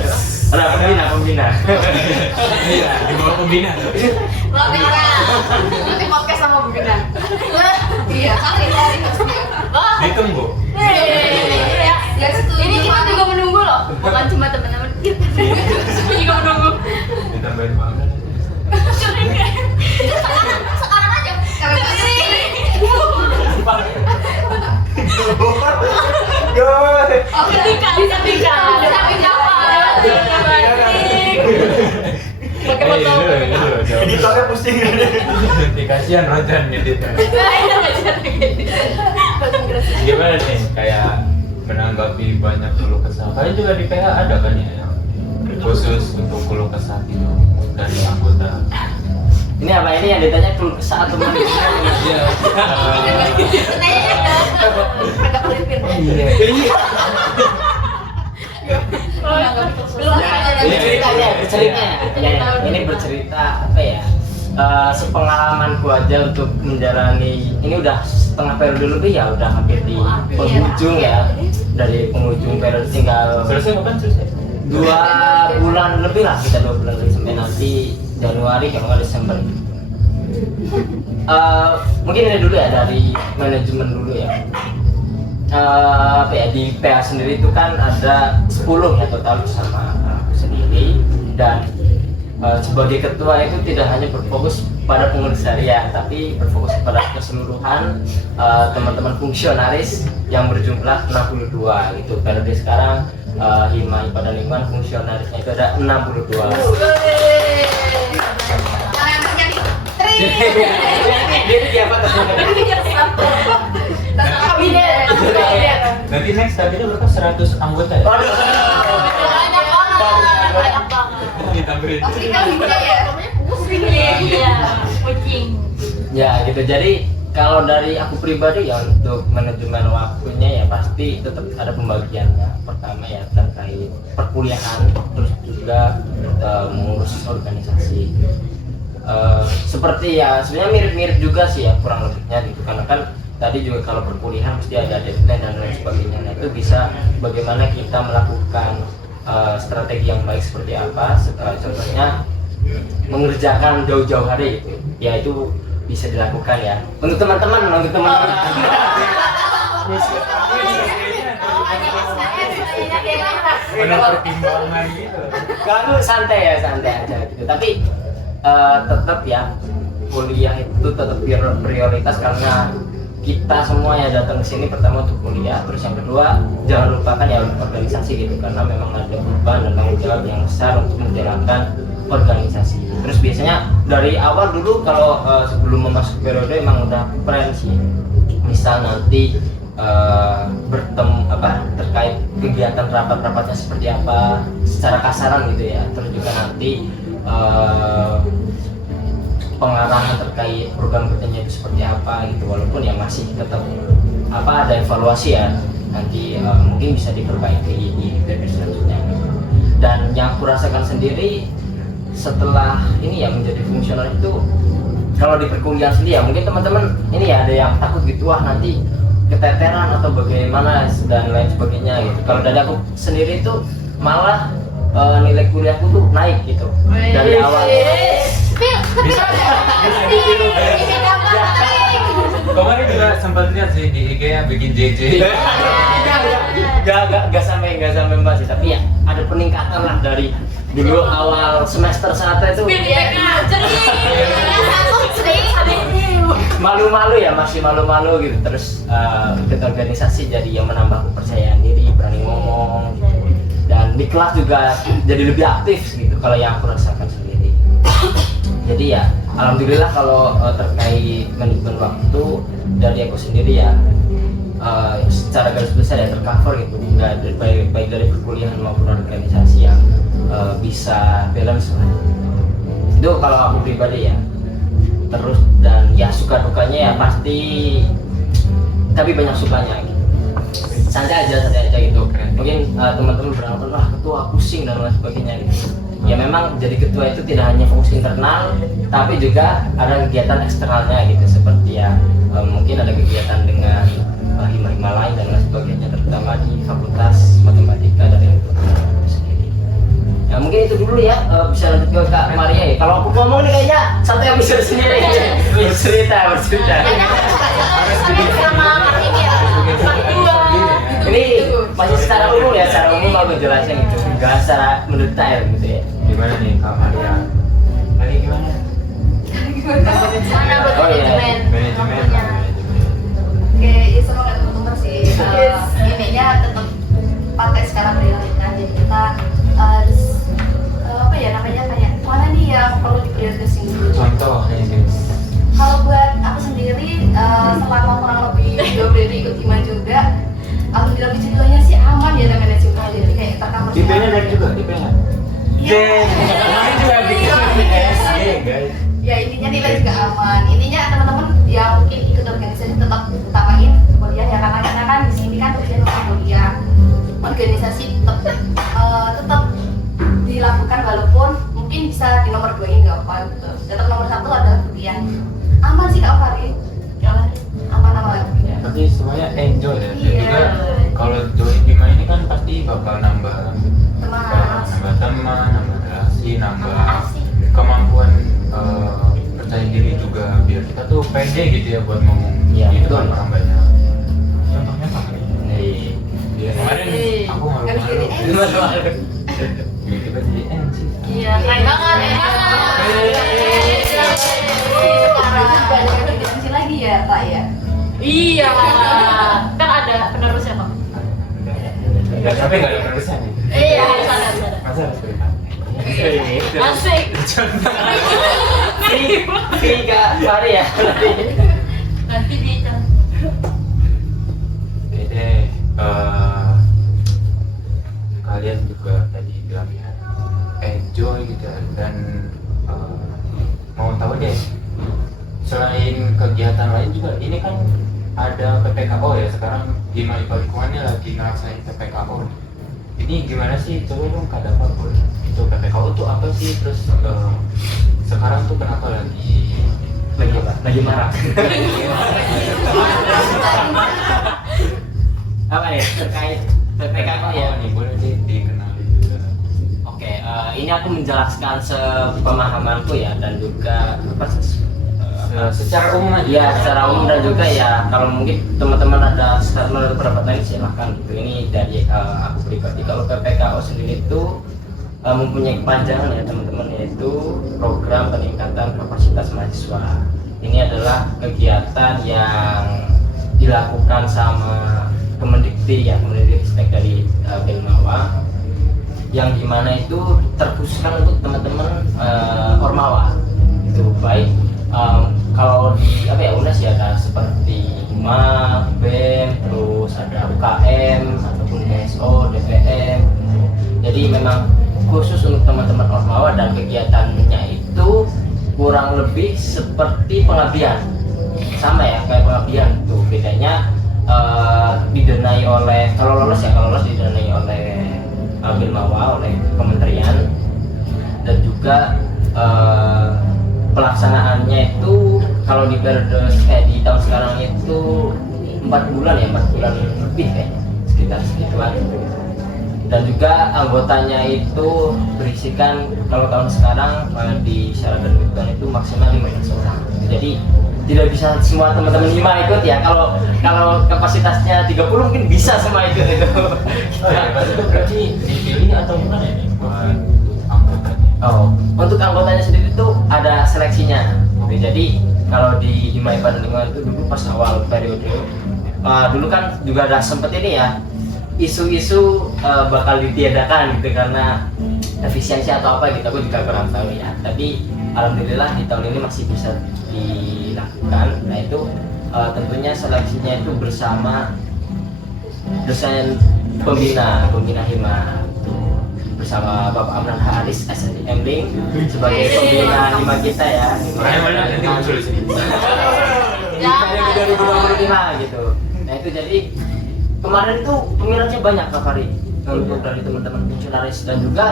Nah, pembina. Iya, di bawah pembina. Nanti podcast sama pembina. Iya, cari maksudnya. Ditunggu. Ya setuju. Ini kita juga menunggu loh, bukan cuma teman-teman kita. Kita juga menunggu. Ditambahin banget. Sekarang aja. Ketika. Editornya pusing. Nanti kasihan Rojan ngeditnya. Gimana nih kayak menanggapi banyak keluh kesah? Kalian juga di PH ada kan ya yang khusus untuk keluh kesah gitu dari anggota? Ini apa ini yang ditanya keluh kesah atau mana? Iya. Agak pelipir. Iya. Belum ada Bercerita. Ini bercerita apa ya? Sepengalamanku aja untuk menjalani ini udah setengah periode lebih ya, udah hampir di penghujung ya. Dari penghujung periode tinggal Selesai kapan selesai? 2 bulan lebih lah, kita 2 bulan lebih sampai nanti Januari kalau nggak Desember. Mungkin ini dulu ya dari manajemen dulu ya. Apa ya di PA sendiri itu kan ada 10 ya total sama aku sendiri, dan sebagai ketua itu tidak hanya berfokus pada pengurus harian tapi berfokus pada keseluruhan teman-teman fungsionaris yang berjumlah 62 gitu. Periode sekarang hima pada lingkungan fungsionarisnya itu ada 62. Jadi siapa Nanti next tadinya berapa 100 anggota ya? Waduh. Banyak banget. Ditambahin. Iya, kucing. Ya gitu, jadi kalau dari aku pribadi ya untuk manajemen waktunya ya pasti tetap ada pembagiannya. Pertama ya terkait perkuliahan, terus juga mengurus organisasi. Seperti ya sebenarnya mirip-mirip juga sih ya kurang lebihnya gitu, karena kan tadi juga kalau perkuliahan mesti ada deadline dan lain sebagainya. Nah itu bisa bagaimana kita melakukan strategi yang baik seperti apa, contohnya mengerjakan jauh-jauh hari itu ya, itu bisa dilakukan ya untuk teman-teman. Benar pertimbangan gitu. Kalau santai aja gitu, tapi tetap ya kuliah itu tetap prioritas karena kita semua yang datang ke sini pertama untuk kuliah, terus yang kedua jangan lupakan ya organisasi gitu, karena memang ada beban dan tanggung jawab yang besar untuk menjalankan organisasi. Terus biasanya dari awal dulu kalau sebelum memasuki periode emang udah plan sih, misal nanti bertemu terkait kegiatan rapat-rapatnya seperti apa secara kasaran gitu ya, terus juga nanti pengarahan terkait program kerjanya itu seperti apa gitu, walaupun ya masih tetap ada evaluasi ya nanti mungkin bisa diperbaiki di periode selanjutnya. Dan yang aku rasakan sendiri setelah ini ya menjadi fungsional itu, kalau di perkuliahan sendiri ya mungkin teman-teman ini ya ada yang takut gitu, wah nanti keteteran atau bagaimana dan lain sebagainya gitu. Kalau dari aku sendiri itu malah nilai kuliahku tuh naik gitu dari awal. Kemarin juga sempat lihat sih di IG yang bikin JJ. Gak sampai mbak sih, tapi ya ada peningkatan lah dari dulu awal semester 1 itu malu-malu ya, masih malu-malu gitu. Terus ikut organisasi jadi yang menambah kepercayaan diri, berani ngomong, dan di kelas juga jadi lebih aktif gitu kalau yang aku rasakan sendiri. Jadi ya alhamdulillah kalau terkait manajemen waktu dari aku sendiri ya secara garis besar ya tercover gitu, nggak baik dari perkuliahan maupun organisasi yang bisa balance lah. Itu kalau aku pribadi ya. Terus dan ya suka dukanya ya pasti, tapi banyak sukanya gitu. Santai aja gitu. Mungkin teman-teman beranggapan wah ketua pusing dan lain sebagainya gitu. Ya memang jadi ketua itu tidak hanya fokus internal, tapi juga ada kegiatan eksternalnya gitu, seperti ya mungkin ada kegiatan dengan hima-hima lain dan lain sebagainya, terutama di Fakultas Matematika dan Ilmu Pengetahuan itu sendiri. Ya mungkin itu dulu ya, bisa lanjut ke Kak Maria ya. Kalau aku ngomong nih kayaknya satu episode sendiri. Bercerita. Ini masih secara umum ya, secara umum aku jelasin gitu, nggak secara mendetail gitu ya. Gimana nih Kak Maria? Tadi gimana? Mana buat Oh, iya. manajemen? Oke, ya seru nggak teman-teman sih. Ininya tetap pakai skala prioritas. Jadi kita harus apa ya namanya, kayak mana nih yang perlu diprioritaskan dulu. Contoh kayak Kalau buat aku sendiri selama kurang lebih 2 periode ikut hima juga, alhamdulillah puji Tuhannya sih aman ya dengan manajemen. Jadi kayak tercover tipenya dari juga, tipenya. Iya. Kemarin juga bikin SG guys. Ya intinya nilai juga aman. Intinya teman-teman yang mungkin ikut organisasi tetap utamain kuliah ya, karena kan di sini kan tujuan untuk kuliah. Organisasi tetap dilakukan walaupun mungkin bisa di nomor 2 nggak apa gitu. Tetap nomor 1 adalah kuliah. Aman sih Kak Fari. Aman. Ya, tapi semuanya enjoy ya. Dan Iya. juga kalau join hima ini kan pasti bakal nambah teman, nambah relasi, nambah kemampuan percaya diri juga, biar kita tuh pede gitu ya buat ngomong Iya, di betul. depan orang banyak. Contohnya apa nih? Iya, kemarin aku malu-malu. Tiba-tiba jadi MC. Iya, keren banget, Sekarang banyak organisasi lagi ya Kak ya. Iya, kan ada penerusnya kok. Dan sampai nggak ada penerusnya nih. Iya, harus ada. Masa harus beriman? Asik. Si Kak Maria. Nanti dia Oke deh, kalian juga tadi bilangnya enjoy gitu ya, dan mau tahu deh, selain kegiatan lain juga ini kan ada PPKO ya, sekarang Hima IPA Lingkungan ini lagi ngerasain PPKO. Ini gimana sih, coba dong Kak Dava, itu PPKO tuh apa sih, terus sekarang tuh kenapa lagi marah. Apa nih terkait PPKO ya? nih, boleh deh dikenalin juga. Oke, ini aku menjelaskan sepemahamanku ya, dan juga Secara umum aja. ya secara umum, dan juga ya kalau mungkin teman-teman ada statement atau pendapat lain silahkan gitu. Ini dari aku pribadi. Kalau PPKO sendiri itu mempunyai kepanjangan ya teman-teman, yaitu program peningkatan kapasitas mahasiswa. Ini adalah kegiatan yang dilakukan sama Kemendikti ya, Kemendikti dari Belmawa, yang dimana itu terkhususkan untuk teman-teman Ormawa. Itu baik kalau di apa ya, UNES ya ada seperti HIMA, BEM, terus ada UKM ataupun BSO, DPM. Jadi memang khusus untuk teman-teman Ormawa, dan kegiatannya itu kurang lebih seperti pengabdian, sama ya kayak pengabdian tuh. Bedanya didanai oleh, kalau lolos didanai oleh Belmawa, oleh kementerian, dan juga pelaksanaannya itu kalau di periode di tahun sekarang itu 4 bulan lebih kayaknya, sekitar segituan. Dan juga anggotanya itu berisikan, kalau tahun sekarang di syarat dan kebutuhan itu maksimal 15 orang. Jadi tidak bisa semua teman-teman HIMA ikut ya. Kalau kapasitasnya 30 mungkin bisa semua ikut itu. Oh ya, itu berarti dipilih sendiri atau gimana ini buat anggotanya? Oh, untuk anggotanya sendiri tuh ada seleksinya. Jadi kalau di Hima IPA dan Lingkungan itu dulu pas awal periode, dulu kan juga ada sempet ini ya, isu-isu bakal ditiadakan gitu karena efisiensi atau apa gitu, aku juga kurang tahu ya. Tapi alhamdulillah di tahun ini masih bisa dilakukan. Nah itu tentunya seleksinya itu bersama dosen pembina Hima itu, bersama Bapak Amran Haris SNM Link sebagai pembina Hima kita ya. Mana nanti muncul di sini. Di periode 2025 gitu. Nah itu jadi kemarin itu peminatnya banyak Kak Fari, untuk dari teman-teman fungsionaris dan juga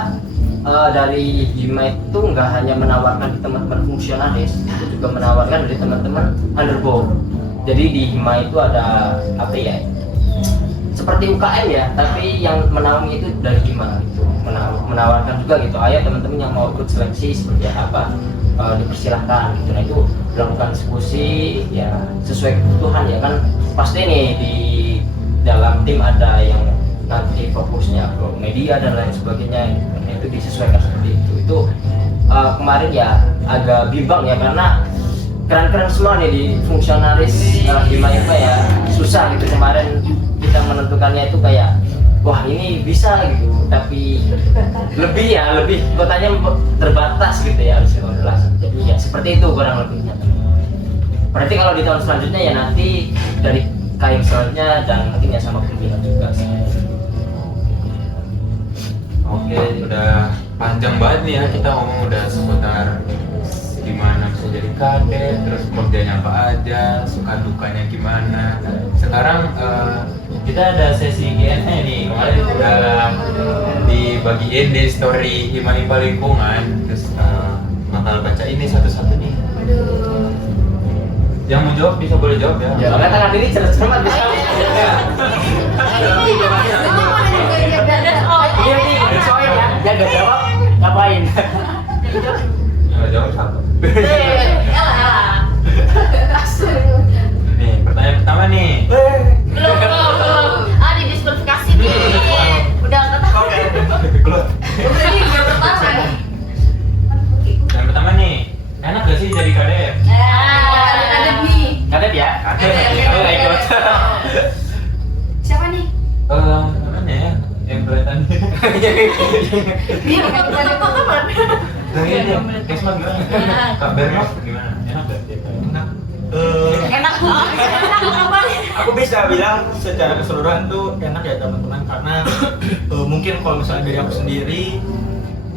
dari Hima itu nggak hanya menawarkan di teman-teman fungsionaris, itu juga menawarkan dari teman-teman underbone. Jadi di Hima itu ada apa ya, seperti UKM ya, tapi yang menaungi itu dari Hima gitu. Menawarkan juga gitu, ayo teman-teman yang mau ikut seleksi seperti apa, dipersilahkan gitu. Nah itu dilakukan diskusi ya sesuai kebutuhan ya kan, pasti nih di dalam tim ada yang nanti fokusnya ke media dan lain sebagainya gitu. Nah, itu disesuaikan seperti itu kemarin ya agak bimbang ya, karena keren-keren semua nih di fungsionaris Hima IPA ya, susah gitu kemarin kita menentukannya itu kayak wah ini bisa gitu, tapi lebih kotanya terbatas gitu ya, harus 15. Jadi ya seperti itu kurang lebihnya. Berarti kalau di tahun selanjutnya ya nanti dari KM selanjutnya dan mungkin ya sama pembina juga sih. Oke, udah panjang banget nih ya kita ngomong, udah seputar gimana bisa jadi kadet, terus kerjanya apa aja, suka dukanya gimana. Sekarang kita ada sesi Q&A nih, kemarin udah dibagiin di story Hima IPA Lingkungan, terus bakal baca ini satu-satu nih. Yang mau jawab bisa boleh jawab ya. Ya, karena tangan ini cermat bisa. Iya nih, soalnya ya, dia gak jawab, ngapain? Yang jawab satu. Nih, pertanyaan pertama nih. Belum. Didiskualifikasi nih. Udah ketahuan. Yang pertama nih. Yang pertama nih, enak gak sih jadi kadet? Kadet nih. Kadet ya? Kadet. Aku gak ikut. Siapa nih? Mana ya? Yang kelihatan. Dia bukan kapan? Kesma gimana? Kabarnya gimana? Enak gak? Enak. Enak apa nih? Aku bisa bilang secara keseluruhan tuh enak ya teman-teman, karena mungkin kalau misalnya dari aku sendiri,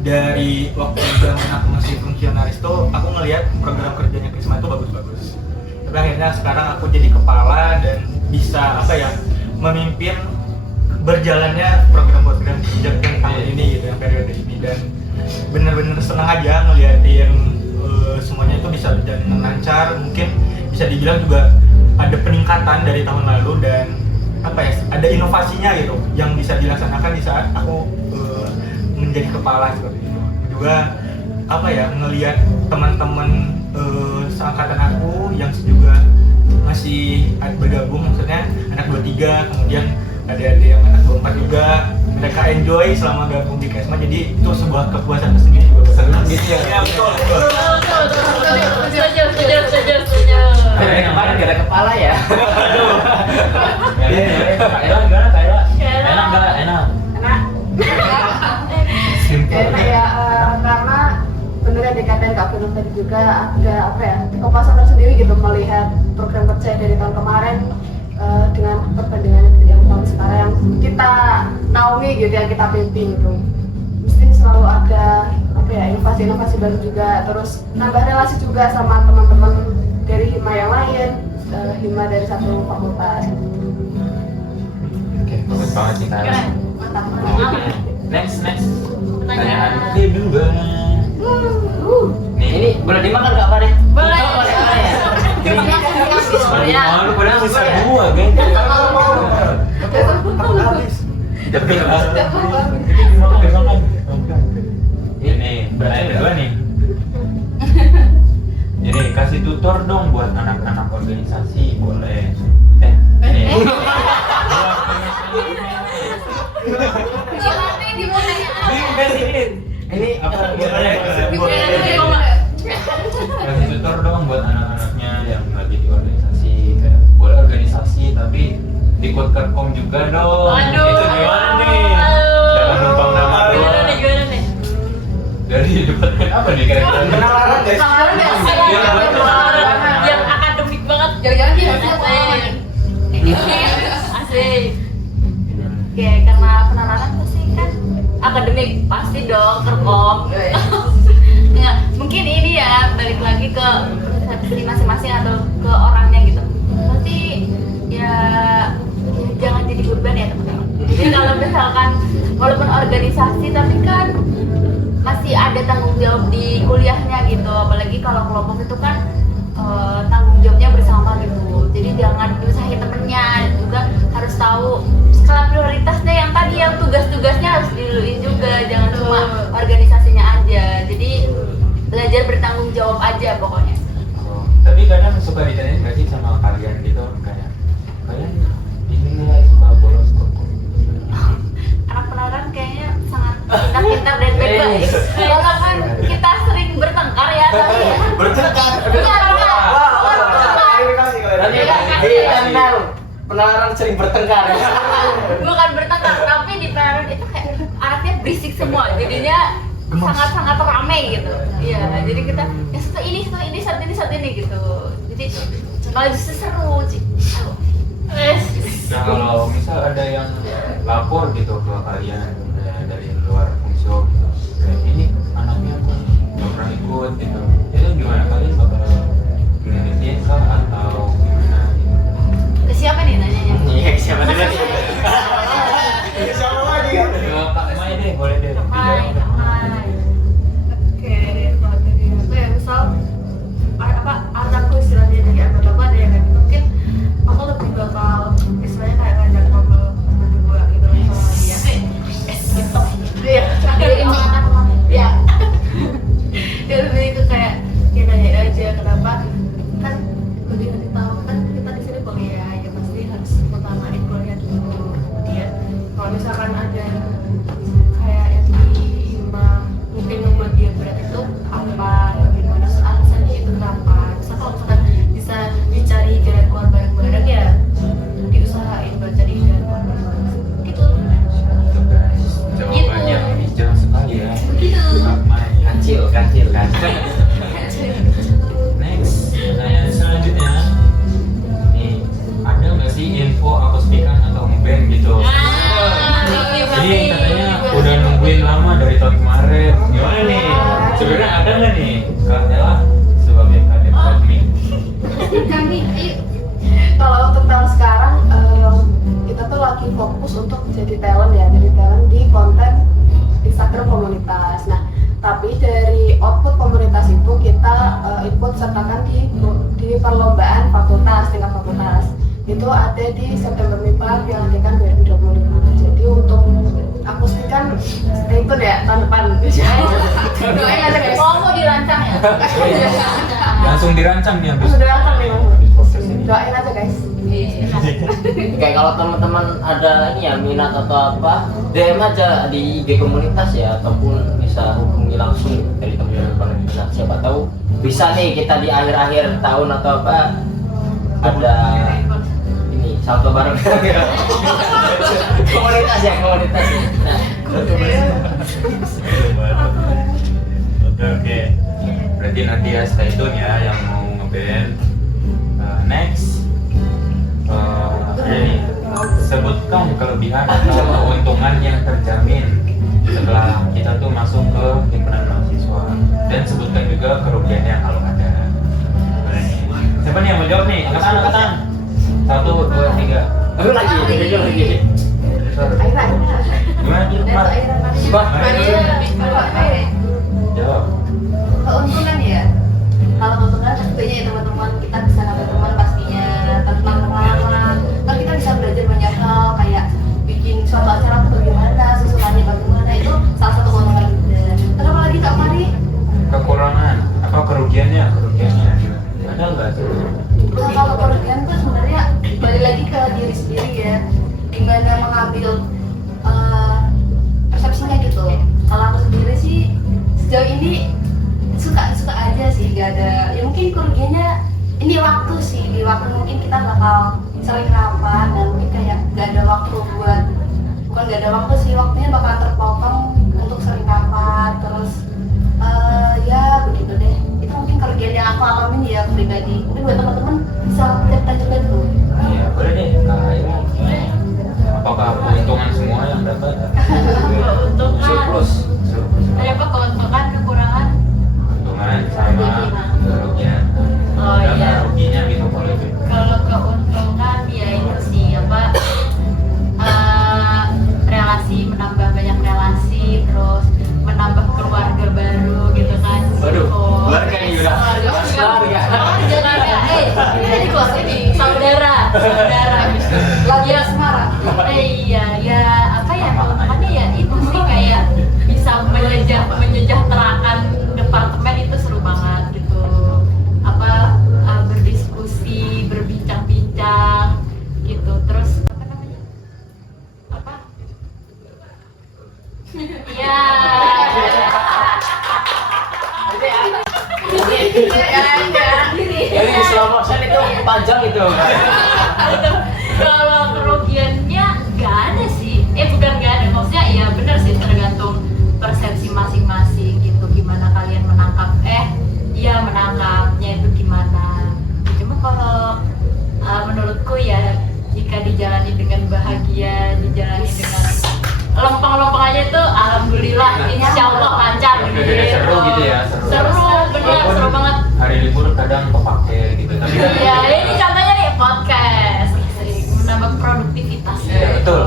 dari waktu zaman aku masih fungsionaris tuh aku ngelihat program kerjanya Krisma itu bagus-bagus. Tapi akhirnya sekarang aku jadi kepala dan bisa apa ya, memimpin berjalannya program-program kebijakan tahun ini gitu, yang periode ini, dan bener-bener senang aja ngeliatin semuanya itu bisa berjalan dengan lancar. Mungkin bisa dibilang juga ada peningkatan dari tahun lalu, dan apa ya, ada inovasinya gitu yang bisa dilaksanakan di saat aku menjadi kepala seperti itu. Juga apa ya, ngelihat teman-teman seangkatan aku yang juga masih bergabung, maksudnya anak 23, kemudian ada yang anak 24 juga, mereka enjoy selama gabung di Kesma, jadi itu sebuah kepuasan tersendiri juga. Senang gitu ya? Ya betul. Setuju. Kemarin gak ada kepala ya? Enak gimana Kak Ella? Enak gak? Enak. Enak ya, karena bener yang dikatain Kak Firman tadi juga, ada apa ya, kepuasan tersendiri gitu melihat program kerja dari tahun kemarin dengan perbandingan yang tahun sekarang yang kita naungi gitu, yang kita pimpin gitu. Mesti selalu ada apa ya, inovasi-inovasi baru juga, terus nambah relasi juga sama teman-teman dari Hima yang lain, Hima dari satu fakultas. Oke, bagus banget sih Kak Ella. Mantap. Next. Pertanyaan kedua. Nih, Ini boleh dimakan Kak Fari? Boleh. Ya. lu padahal bisa dua, geng. Ini pertanyaan kedua nih. Ini kasih tutor dong buat anak-anak organisasi, boleh. Nih. gimana ya? Ini apa gimana? Kasih tutor dong buat anak-anaknya yang lagi di organisasi, kayak boleh organisasi tapi ikut kerkom juga dong. Aduh. Itu gimana nih? Jangan numpang nama doang. Gimana nih? Dari departemen apa nih kira-kira? Penalaran guys. Penalaran ya? Yang akademik banget. Jangan-jangan dia harusnya Asik. Oke, karena penalaran pasti kan akademik, pasti dong kerkom. Nggak, mungkin ini ya balik lagi ke organisasi masing-masing atau ke orangnya gitu. Pasti ya jangan jadi beban ya teman-teman. Jadi kalau misalkan walaupun organisasi tapi kan masih ada tanggung jawab di kuliahnya gitu. Apalagi kalau kelompok itu kan tanggung jawabnya bersama gitu. Jadi jangan nyusahin temennya, juga harus tahu skala prioritasnya yang tadi yang tugas-tugasnya harus diluin juga, jangan cuma organisasinya aja. Jadi belajar bertanggung jawab aja pokoknya. Oh, tapi kadang suka ditanyain nggak sih sama kalian gitu, kayak kalian ini nggak suka bolos kerkom? Anak penalaran kayaknya sangat pintar dan baik-baik. Kalau kan kita sering bertengkar ya, tapi ya. Bertengkar. Enggak. Penalaran sering bertengkar. Bukan bertengkar, tapi di penalaran itu kayak anaknya berisik semua, jadinya sangat-sangat ramai gitu. Iya, jadi kita ya satu ini gitu. Jadi kalau justru seru sih. Nah kalau misal ada yang lapor gitu ke kalian dari luar unsur gitu, kayak ini anaknya kok nggak pernah ikut gitu, itu gimana, kalian bakal ngeliatin kah atau gimana gitu? Ke siapa nih nanyanya? Iya, siapa dulu nih? Ke Kak Mai deh, boleh deh. Hai. Oke, kalau dari aku ya misal anakku istilahnya dari anggota apa ada yang kayak mungkin aku lebih bakal istilahnya kayak ngajak ngobrol berdua gitu sama dia gitu iya ya ya lebih itu kayak dia nanya aja kenapa kan lebih nanti tahu kan kita di sini kuliah ya pasti harus utamain kuliah dulu. Kemudian kalau misalkan ada kayak yang mungkin membuat dia berat itu apa gimana alasannya itu kenapa, terus kalau misalkan bisa dicari jalan keluar bareng-bareng ya diusahain buat cari jalan keluar bareng-bareng gitu. Itu guys, jawabannya bijak sekali ya. Kak Mai. Kancil. Next, pertanyaan selanjutnya. Nih, ada nggak sih info akustikan atau ngeband gitu? Jadi katanya udah nungguin lama dari tahun kemarin. Gimana nih? Sebenarnya ada nggak nih Kak Ella sebagai kadep admin? Kalau untuk tahun sekarang kita tuh lagi fokus untuk jadi talent di konten Instagram komunitas. Nah, tapi dari output komunitas itu kita ikut sertakan di perlombaan tingkat fakultas. Itu ada di September MIPA diadakan 2025. Jadi untuk akustikan stay tune ya tahun depan. Doain aja guys. Oh, mau dirancang ya? Langsung dirancang nih habis. Sudah dirancang nih Mas. habis proses ini. Doain aja guys. Kayak kalau teman-teman ada ini ya minat atau apa, DM aja di IG komunitas ya, ataupun bisa hubungi langsung dari teman-teman komunitas. Siapa tahu bisa nih kita di akhir-akhir tahun atau apa ada ini salto bareng. Komunitas ya. Nah, Oke. Berarti nanti ya stay tune ya yang mau ngeband. Next, ini sebutkan kelebihan atau keuntungan yang terjamin setelah kita tuh masuk ke himpunan mahasiswa, dan sebutkan juga kerugiannya kalau ada. Boleh nih. Siapa nih yang mau jawab nih? Angkatan. 1, 2, 3. Ayo lagi. Aira. Gimana? Jawab. Keuntungan ya. Kalau keuntungan tentunya ya teman-teman, kita bisa nambah teman pastinya, tentang pengalaman. Kan kita bisa belajar banyak hal kayak bikin suatu acara itu bagaimana, susunannya bagaimana, itu salah satu keuntungan juga. Terus apa lagi Kak Mari? Kekurangan apa kerugiannya? Ada nggak sih? Nah, kalau kerugian tuh sebenarnya balik lagi ke diri sendiri ya, gimana mengambil persepsinya ini waktu sih, di waktu mungkin kita bakal sering rapat dan mungkin kayak nggak ada waktu buat, bukan nggak ada waktu sih, waktunya bakal terpotong untuk sering rapat terus ya begitu deh. Itu mungkin kerjaan yang aku alamin ya pribadi, mungkin buat teman-teman bisa lihat juga tuh. Iya, boleh deh. Ini apakah keuntungan semua yang dapat? Keuntungan. Surplus. Ada apa keuntungan, kekurangan? Keuntungan sama kerugian. Oh Dan iya. ruginya gitu boleh. Kalau keuntungan ya itu sih apa relasi, menambah banyak relasi, terus menambah keluarga baru gitu kan. Waduh, Oh, keluarga nih udah. Keluarga. Kita di kelas ini saudara lagi ya. Semarang. Iya ya, apa ya keuntungannya ya itu sih kayak bisa menyejahterakan departemen, itu seru banget gitu. Apa berdiskusi, berbincang-bincang gitu. Terus apa namanya? Apa? Iya. Jadi di slow motion itu panjang itu. Kalau kerugiannya nggak ada sih, bukan nggak ada, maksudnya ya benar sih, tergantung persepsi masing-masing gitu, gimana kalian menangkapnya itu gimana. Cuma kalau menurutku ya jika dijalani dengan bahagia, dijalani dengan lempeng-lempeng aja tuh alhamdulillah, insya Allah lancar gitu. Seru gitu ya, Seru, bener, seru banget. Hari libur kadang kepake gitu. Tapi Ya ini contohnya nih podcast, menambah produktivitas. Iya, betul.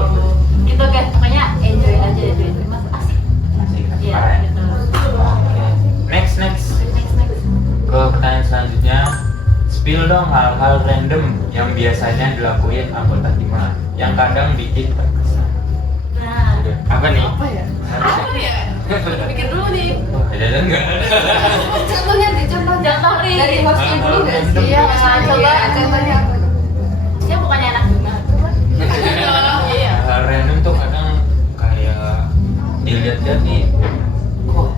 Gitu guys, pokoknya enjoy aja, mas asik. asik, Iya keren. gitu. Oke. Next. Next. Ke pertanyaan selanjutnya, spill dong hal-hal random yang biasanya dilakuin anggota Hima yang kadang bikin terkesan. Nah, Apa nih? Apa ya? Apa ya? Pikir dulu nih. Ada enggak? Contohnya deh, contoh nih. dari hostnya dulu nggak sih? Random. Iya, coba contohnya apa? dia bukannya anak Hima, cuman Iya. Hal random tuh kadang kayak dilihat-lihat nih, kok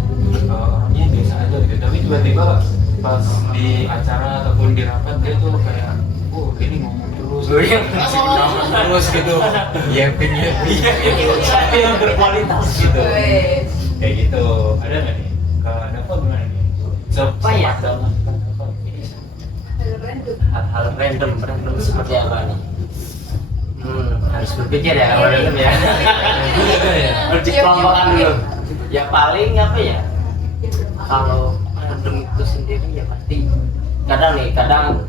orangnya biasa aja gitu, tapi tiba-tiba pas di acara ataupun di rapat dia tuh kayak, oh ini ngomong terus, ngasih nama terus gitu, yapin gitu, tapi yang berkualitas gitu, kayak gitu. Ada nggak nih? Kalau ada apa gimana nih? Apa ya? Random. Hal-hal random seperti apa nih? Harus berpikir ya kalau random ya. Harus dikelompokkan dulu. Ya paling apa ya? Kalau random itu sendiri ya pasti kadang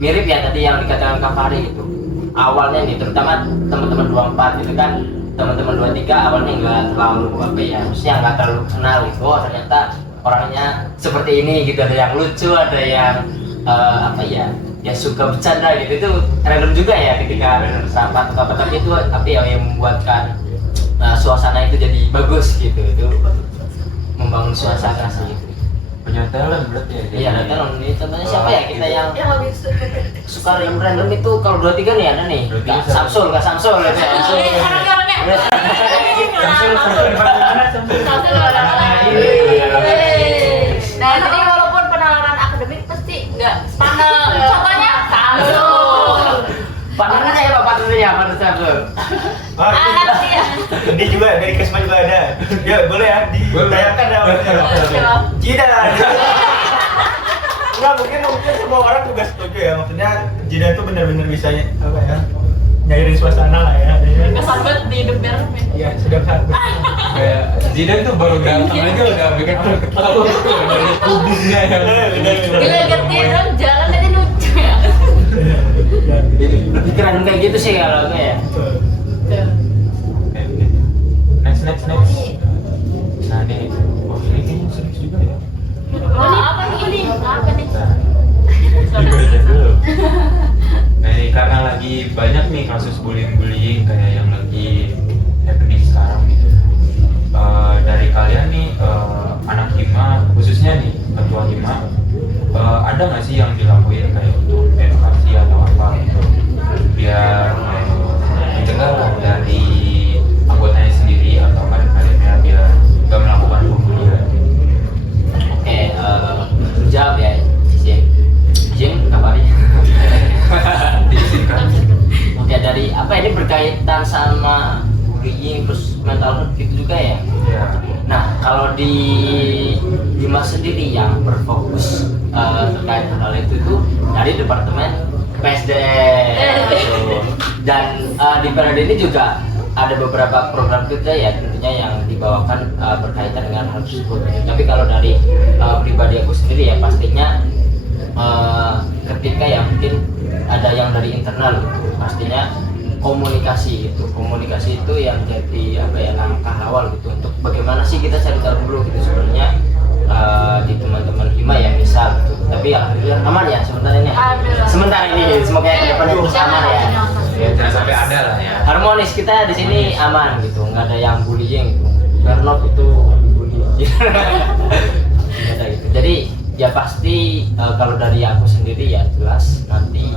mirip ya tadi yang dikatakan Kak Fahri itu. Awalnya nih terutama teman-teman 24 itu kan, teman-teman 23 awalnya nggak terlalu apa ya, maksudnya nggak terlalu kenal gitu. Oh ternyata orangnya seperti ini gitu, ada yang lucu, ada yang apa ya suka bercanda gitu. Itu random juga ya ketika bersama atau apa, tapi itu yang membuatkan suasana itu jadi bagus gitu. Itu membangun suasana sih itu. Punya talent berarti ya? Iya ada talent. Ini contohnya siapa ya kita yang Yang lebih suka random itu? Kalau 23 nih ada nih Kak Samsul ya Samsul. orangnya nah jadi walaupun penalaran akademik pasti nggak panel, contohnya Samsul. Partnernya ya Pak, partnernya Samsul. Anak dia. Ini juga dari Kesma juga ada. Ya boleh ya ditayangkan ya. Jidan. Enggak mungkin semua orang juga setuju ya. Maksudnya Jidan tuh benar-benar bisa apa ya? Nyairin suasana lah ya. Kesambet di hidup Berlin. Iya, sudah satu. Kayak Zidane tuh baru datang aja udah bikin ketawa tuh dari kubisnya yang Gila ngerti dong, jalan aja lucu ya. Pikiran kayak gitu sih kalau gue ya. Next. Nah nih, wah ini kayaknya serius juga ya. Apa nih? Nah, dibaca dulu. Nah ini karena lagi banyak nih kasus bullying kayak yang lagi happening sekarang gitu. Dari kalian nih anak Hima, khususnya nih ketua Hima, ada nggak sih yang dilakuin kayak untuk edukasi atau apa gitu biar mencegah lah dari anggotanya sendiri atau kader-kadernya biar nggak melakukan pembulian? Oke, menjawab ya. berkaitan sama bullying terus mental health gitu juga ya. Iya. Nah, kalau di Dimas sendiri yang berfokus terkait hal itu tuh dari departemen PSDM. Dan di periode ini juga ada beberapa program kerja ya tentunya yang dibawakan berkaitan dengan hal tersebut. Tapi kalau dari pribadi aku sendiri ya pastinya ketika ya mungkin ada yang dari internal gitu, pastinya komunikasi itu yang jadi apa ya langkah awal gitu untuk bagaimana sih kita cari tahu dulu gitu sebenarnya di teman-teman Hima ya misal gitu. Tapi alhamdulillah aman ya sementara ini semoga kedepannya terus aman ya. Ya, jangan sampai ada lah ya. Harmonis kita di sini aman gitu, nggak ada yang bullying gitu. Bernov itu bully. Nggak ada gitu. Jadi ya pasti kalau dari aku sendiri ya jelas nanti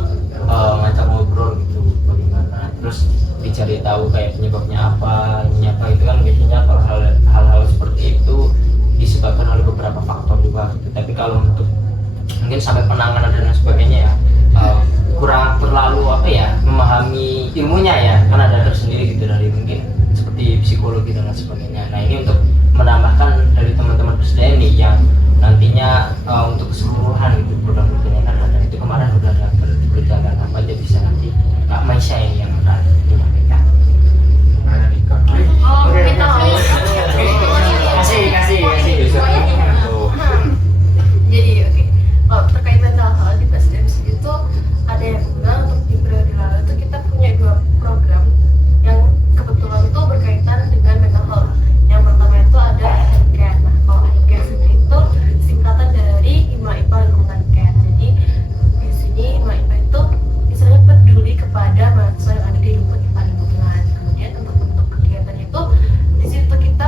ngajak ngobrol gitu bagaimana, terus dicari tahu kayak penyebabnya apa, ini apa itu kan biasanya kalau hal-hal seperti itu disebabkan oleh beberapa faktor juga gitu. Tapi kalau untuk mungkin sampai penanganan dan sebagainya ya kurang terlalu apa ya memahami ilmunya ya, kan ada tersendiri gitu dari mungkin seperti psikologi dan lain sebagainya. Nah ini untuk menambahkan dari teman-teman PSDM nih yang nantinya untuk keseluruhan gitu program kerjanya kan ada itu kemarin udah ada berjalan apa aja bisa nanti Kak Maisha ini yang akan menyampaikan. Mana nikah? Oh, minta Kasih. Oh. Jadi oke, kalau terkait mental health di PSDM itu ada yang bilang untuk di periode lalu itu kita punya 2 program yang kebetulan itu berkaitan dengan mental health. Yang pertama itu ada HIMCARE. Nah, kalau HIMCARE sendiri itu singkatan dari Hima IPA Lingkungan Care. Jadi di sini Hima IPA itu istilahnya peduli kepada mahasiswa yang ada di lingkungan IPA Lingkungan. Kemudian untuk bentuk kegiatan itu di situ kita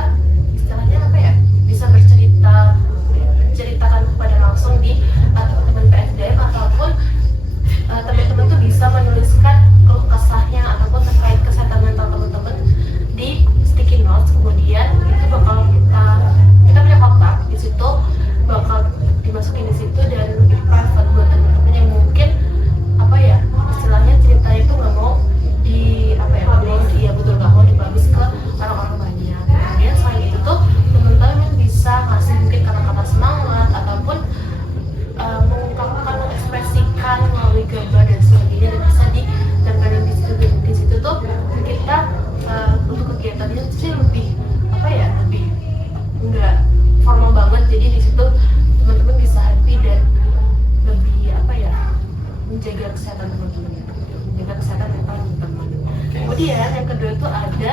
istilahnya apa ya, bisa menceritakan kepada langsung di teman-teman PSDM ataupun teman-teman tuh bisa menuliskan keluh kesahnya ataupun terkait kesehatan mental teman-teman di sticky notes. Kemudian itu bakal kita punya kotak di situ, bakal dimasukin di situ dan lebih private buat teman-teman yang mungkin apa ya istilahnya ceritanya itu nggak mau nggak mau dipublish ke orang-orang banyak. Kemudian selain itu teman-teman bisa ngasih mungkin kata-kata semangat ataupun mengungkapkan, mengekspresikan melalui gambar dan sebagainya, dan bisa ditempelin di situ tuh kita untuk kegiatannya sih lebih lebih nggak formal banget. Jadi di situ teman-teman bisa happy dan lebih menjaga kesehatan teman-teman, menjaga kesehatan mental teman-teman. Kemudian yang kedua itu ada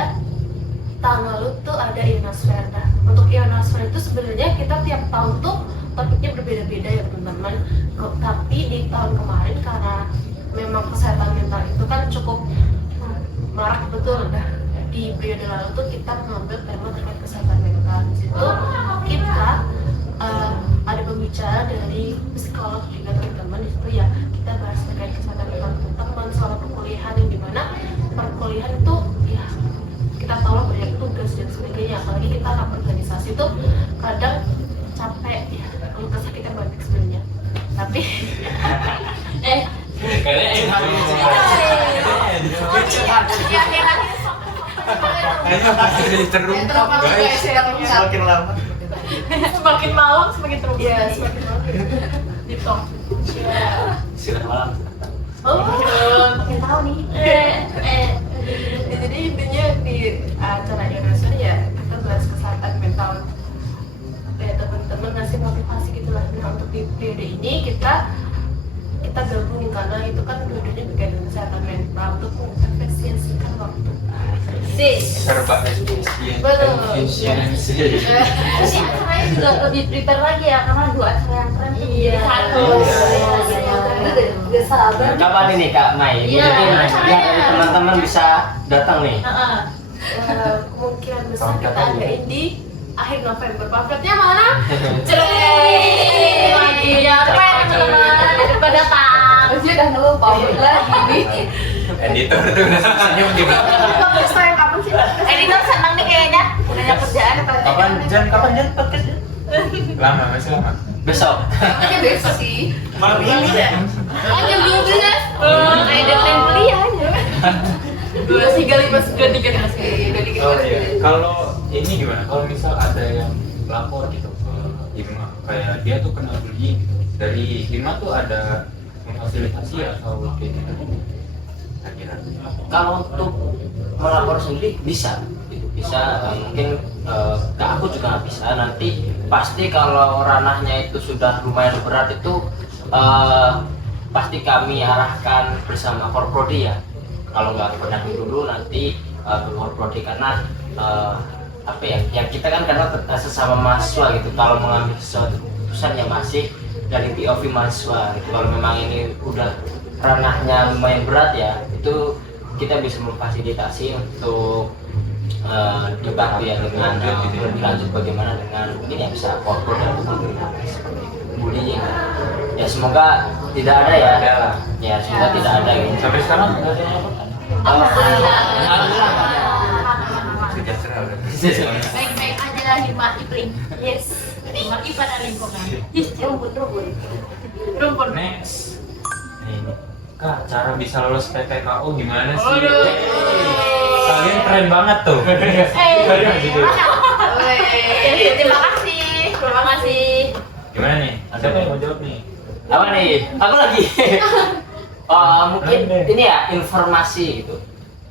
tahun lalu tuh ada ionosfer. Nah, untuk ionosfer itu sebenarnya kita tiap tahun tuh topiknya berbeda-beda ya teman-teman. Tapi di tahun kemarin karena memang kesehatan mental itu kan cukup marak betul. Nah, di periode lalu tuh kita mengambil tema terkait kesehatan mental. Di situ kita ada pembicara dari psikolog juga teman-teman. Di situ ya kita bahas terkait kesehatan mental teman-teman soal perkuliahan, yang dimana perkuliahan itu ya kita tahu lah banyak tugas dan sebagainya, apalagi kita anak organisasi tuh kadang capek ya, kalau kesah kita banyak sebenarnya. Tapi Semakin lama semakin malam semakin terus. Iya, semakin malam. Gitu. Silakan malam. Makin tahu nih. Jadi intinya di acara Indonesia ya kita bahas kesehatan mental. Kayak teman-teman ngasih motivasi gitulah. Nah, untuk di periode ini kita gabung karena itu kan dua-duanya berkaitan dengan kesehatan mental untuk mengefisiensikan waktu. Serba efisien. Betul. Terus acaranya juga lebih prepare lagi ya, karena 2 acara yang keren tuh Iya. satu. Gak sabar. Kapan ini Kak Mai? Iya, Mungkin biar acaranya. dari teman-teman bisa datang nih. Kemungkinan besar Tahun kita kapan? adain di akhir November. Pamfletnya mana? Iya, keren teman-teman daripada tak. Terus dia udah ngeluh pamit lagi nih. Editor tuh udah senyum gitu. Terus saya kapan sih? Editor seneng nih kayaknya, udah ada kerjaan apa? Kapan Jan podcast Jan? Lama, masih lama. Besok. Kayaknya besok sih. malam ini ya. Jam 12. Kayak deadline kuliah aja. 23593 Oh iya. Kalau ini gimana? Kalau misal ada yang lapor gitu ke Hima, kayak dia tuh kena bullying gitu. Dari Hima tuh ada memfasilitasi atau kayak gitu? Kira-kira. Kalau untuk melapor sendiri bisa, gitu. Bisa mungkin ke aku juga nggak bisa. Nanti pasti kalau ranahnya itu sudah lumayan berat itu pasti kami arahkan bersama Korprodi ya. Kalau nggak pernah dulu nanti ke Korprodi karena apa ya? Yang kita kan karena sesama mahasiswa gitu. Kalau mengambil sesuatu keputusan yang masih dari POV mahasiswa gitu. Kalau memang ini udah ranahnya lumayan berat ya, itu kita bisa memfasilitasi untuk dibantu ya dengan lebih lanjut bagaimana dengan mungkin yang bisa korpor dan seperti bullying. Ya semoga tidak ada ya. Ya semoga tidak ada gitu. Sampai sekarang nggak ada yang lapor? Alhamdulillah. Sejahtera udah. Baik-baik aja lah Hima Ipling. Yes. Hima Ipa dan lingkungan. Yes, rumput. Next. Ini. Kak, cara bisa lolos PPKO gimana sih? Aduh. Kalian keren banget tuh. Kalian gitu. Terima kasih. Gimana nih? Siapa yang mau jawab nih? Apa nih? Aku lagi. Mungkin ini ya informasi gitu.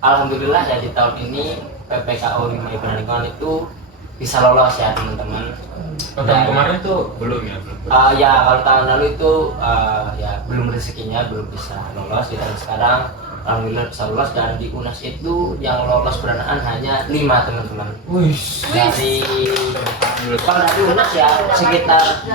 Alhamdulillah ya di tahun ini PPKO 5 Himpunan Lingkungan itu bisa lolos ya teman-teman. Oh, tahun kemarin tuh belum ya? Ya kalau tahun lalu itu ya belum rezekinya, belum bisa lolos. Di tahun sekarang alhamdulillah bisa lolos, dan di UNAS itu yang lolos beranaan hanya 5 teman-teman. Wih. Dari kalau dari UNAS ya sekitar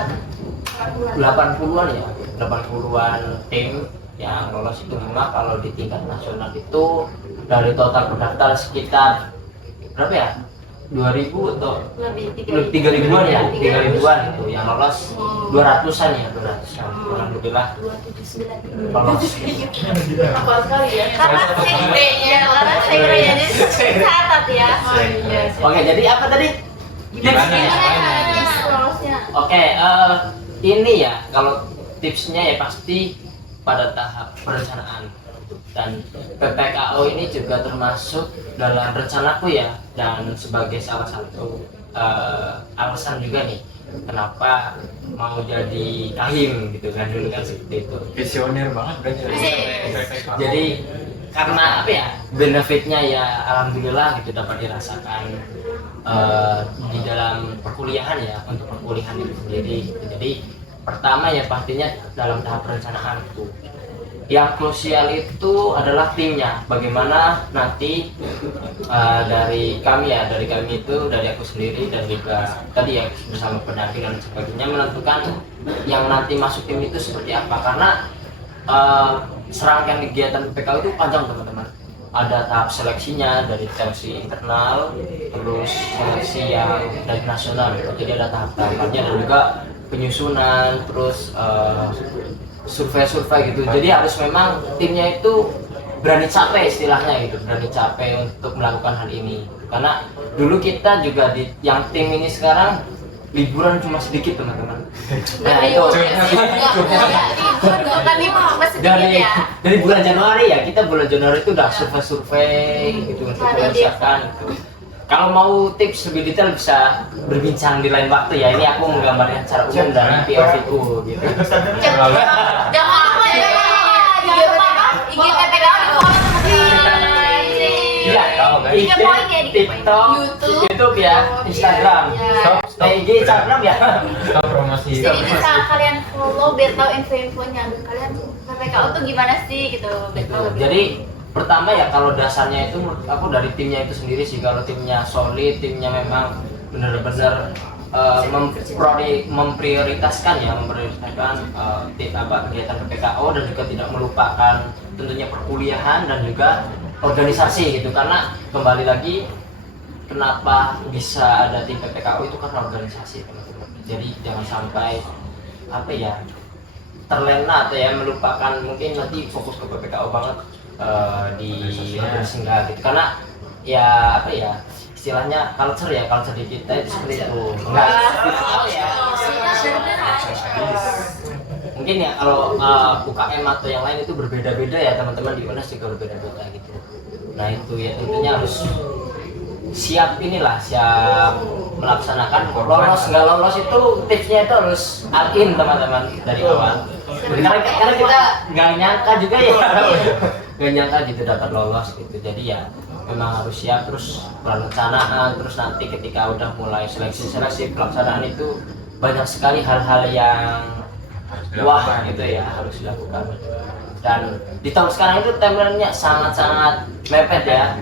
80-an ya, 80-an tim yang lolos itu 5. Kalau di tingkat nasional itu dari total pendaftar sekitar berapa ya? 2000 atau Lebih 3.000-an ya, 3.000-an itu yang lolos 200-an ya, 200-an. Alhamdulillah lolos. Apa sekali ya? Karena sekre-nya, jadi catat ya. Oke, jadi apa tadi? Gimana ya? Lolosnya? Oke, ini ya kalau tipsnya ya pasti pada tahap perencanaan, dan PPKO ini juga termasuk dalam rencanaku ya, dan sebagai salah satu alasan juga nih kenapa mau jadi kahim gitu kan, dulu kan seperti itu. Visioner banget berarti. Jadi karena apa ya, benefitnya ya alhamdulillah gitu dapat dirasakan di dalam perkuliahan ya, untuk perkuliahan itu sendiri. Jadi pertama ya pastinya dalam tahap perencanaan itu yang krusial itu adalah timnya. Bagaimana nanti dari kami itu, dari aku sendiri dan juga tadi ya bersama pendamping dan sebagainya, menentukan yang nanti masuk tim itu seperti apa. Karena serangkaian kegiatan PPKO itu panjang teman-teman. Ada tahap seleksinya dari seleksi internal, terus seleksi yang dari nasional gitu. Jadi ada tahap-tahapannya dan juga penyusunan, terus survei gitu. Jadi harus memang timnya itu berani capek istilahnya gitu, berani capek untuk melakukan hal ini. Karena dulu kita juga di yang tim ini sekarang liburan cuma sedikit teman-teman. Nah itu dari bulan Januari ya, kita bulan Januari itu udah survei gitu untuk mempersiapkan itu. Kalau mau tips lebih detail bisa berbincang di lain waktu ya. Ini aku menggambarkan secara umum dan POV ku gitu. Jangan apa ya? Jangan lupa IG PPKO Iya, TikTok, YouTube ya, Instagram. IG Instagram ya. Stop promosi. Jadi bisa kalian follow biar tahu info-infonya kalian PPKO tuh gimana sih gitu. Betul. Jadi pertama ya kalau dasarnya itu menurut aku dari timnya itu sendiri sih. Kalau timnya solid, timnya memang benar-benar memprioritaskan kegiatan PPKO dan juga tidak melupakan tentunya perkuliahan dan juga organisasi gitu. Karena kembali lagi kenapa bisa ada tim PPKO itu karena organisasi teman-teman. Jadi jangan sampai apa ya terlena atau ya melupakan mungkin nanti fokus ke PPKO banget di singgah gitu. Karena ya apa ya istilahnya culture di kita itu seperti itu. Mungkin ya kalau UKM atau yang lain itu berbeda-beda ya teman-teman, di UNAS juga berbeda-beda gitu. Nah itu ya tentunya harus siap melaksanakan. Lolos nggak lolos itu tipsnya itu harus all-in teman-teman dari awal. Karena kita nggak nyangka juga ya, nggak nyangka gitu dapat lolos gitu. Jadi ya memang harus siap, terus perencanaan, terus nanti ketika udah mulai seleksi pelaksanaan itu banyak sekali hal-hal yang wah gitu ya harus dilakukan. Dan di tahun sekarang itu timeline-nya sangat-sangat mepet ya.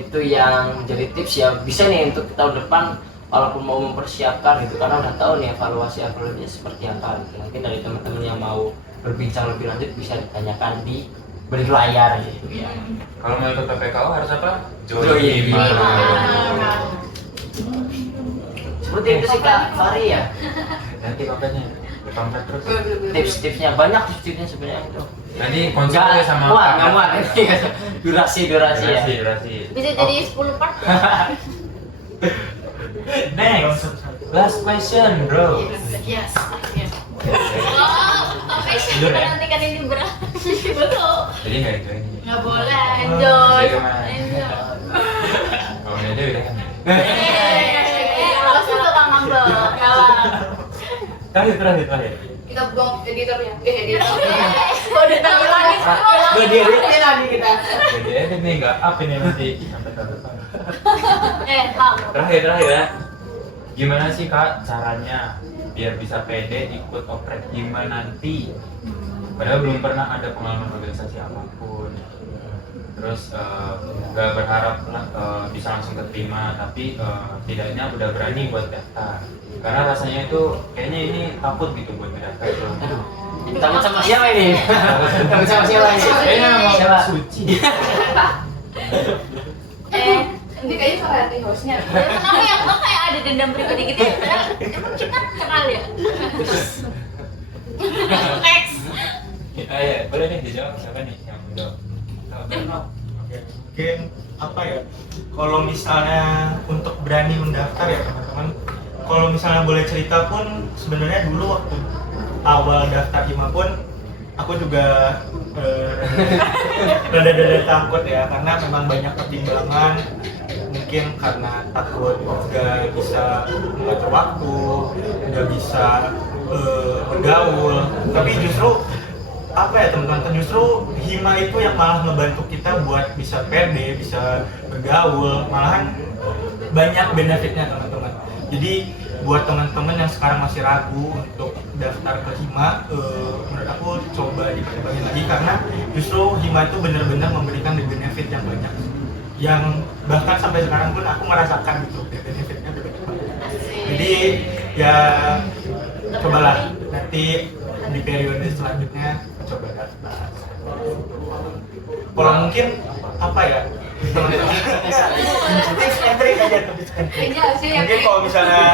Itu yang jadi tips ya, bisa nih untuk tahun depan walaupun mau mempersiapkan gitu, karena udah tahu nih evaluasinya seperti apa gitu. Mungkin dari teman-teman yang mau berbincang lebih lanjut bisa ditanyakan di berlayar gitu ya. Kalau mau ikut PPKO harus apa? Join. Hima. Seperti itu sih Kak Fari ya. Nanti makanya berkontak terus. Tips-tipsnya banyak, tips-tipsnya sebenarnya itu. Nanti konsultasi sama nggak muat. durasi ya. Durasi. Bisa jadi 10 part. Next, last question, bro. Yes. Tapi Tidur ya? nanti kan ini berat. Betul. Jadi nggak itu ini. Nggak boleh. Enjoy. Jadi kemana? Kalau udah udah kan. Kalau itu Kang Ambel. Terakhir. Kita buang editornya. Editor. Udah tahu lagi. Berdiri lagi kita. Jadi ini nggak up ini nanti sampai tahun depan. Kang. Terakhir ya. Gimana sih Kak caranya biar bisa pede ikut oprek Hima nanti? Padahal belum pernah ada pengalaman organisasi apapun. Terus nggak berharap bisa langsung keterima, tapi tidaknya udah berani buat daftar. Karena rasanya itu kayaknya ini takut gitu buat daftar. Takut sama siapa ini? Takut sama siapa ini? Kayaknya mau Siapa? suci. Ini kayaknya salah hati hostnya. Kenapa ya? Kok kayak ada dendam pribadi gitu? Emang kita kenal ya? Next. Ya, boleh nih dijawab siapa nih yang menjawab? Oke, mungkin apa ya? Kalau misalnya untuk berani mendaftar ya teman-teman, kalau misalnya boleh cerita pun sebenarnya dulu waktu awal daftar Hima pun aku juga rada-rada takut ya, karena memang banyak pertimbangan. Mungkin karena takut nggak bisa mengatur waktu, nggak bisa bergaul. Tapi justru apa ya teman-teman, justru Hima itu yang malah ngebantu kita buat bisa pede, bisa bergaul, malahan banyak benefitnya teman-teman. Jadi buat teman-teman yang sekarang masih ragu untuk daftar ke Hima, menurut aku coba dipertimbangkan lagi, karena justru Hima itu benar-benar memberikan benefit yang banyak, yang bahkan sampai sekarang pun aku merasakan gitu benefitnya banyak banget. Jadi ya cobalah nanti di periode selanjutnya coba daftar. Kalau mungkin apa ya teman-teman, tips and trick aja, tips and trick. Mungkin kalau misalnya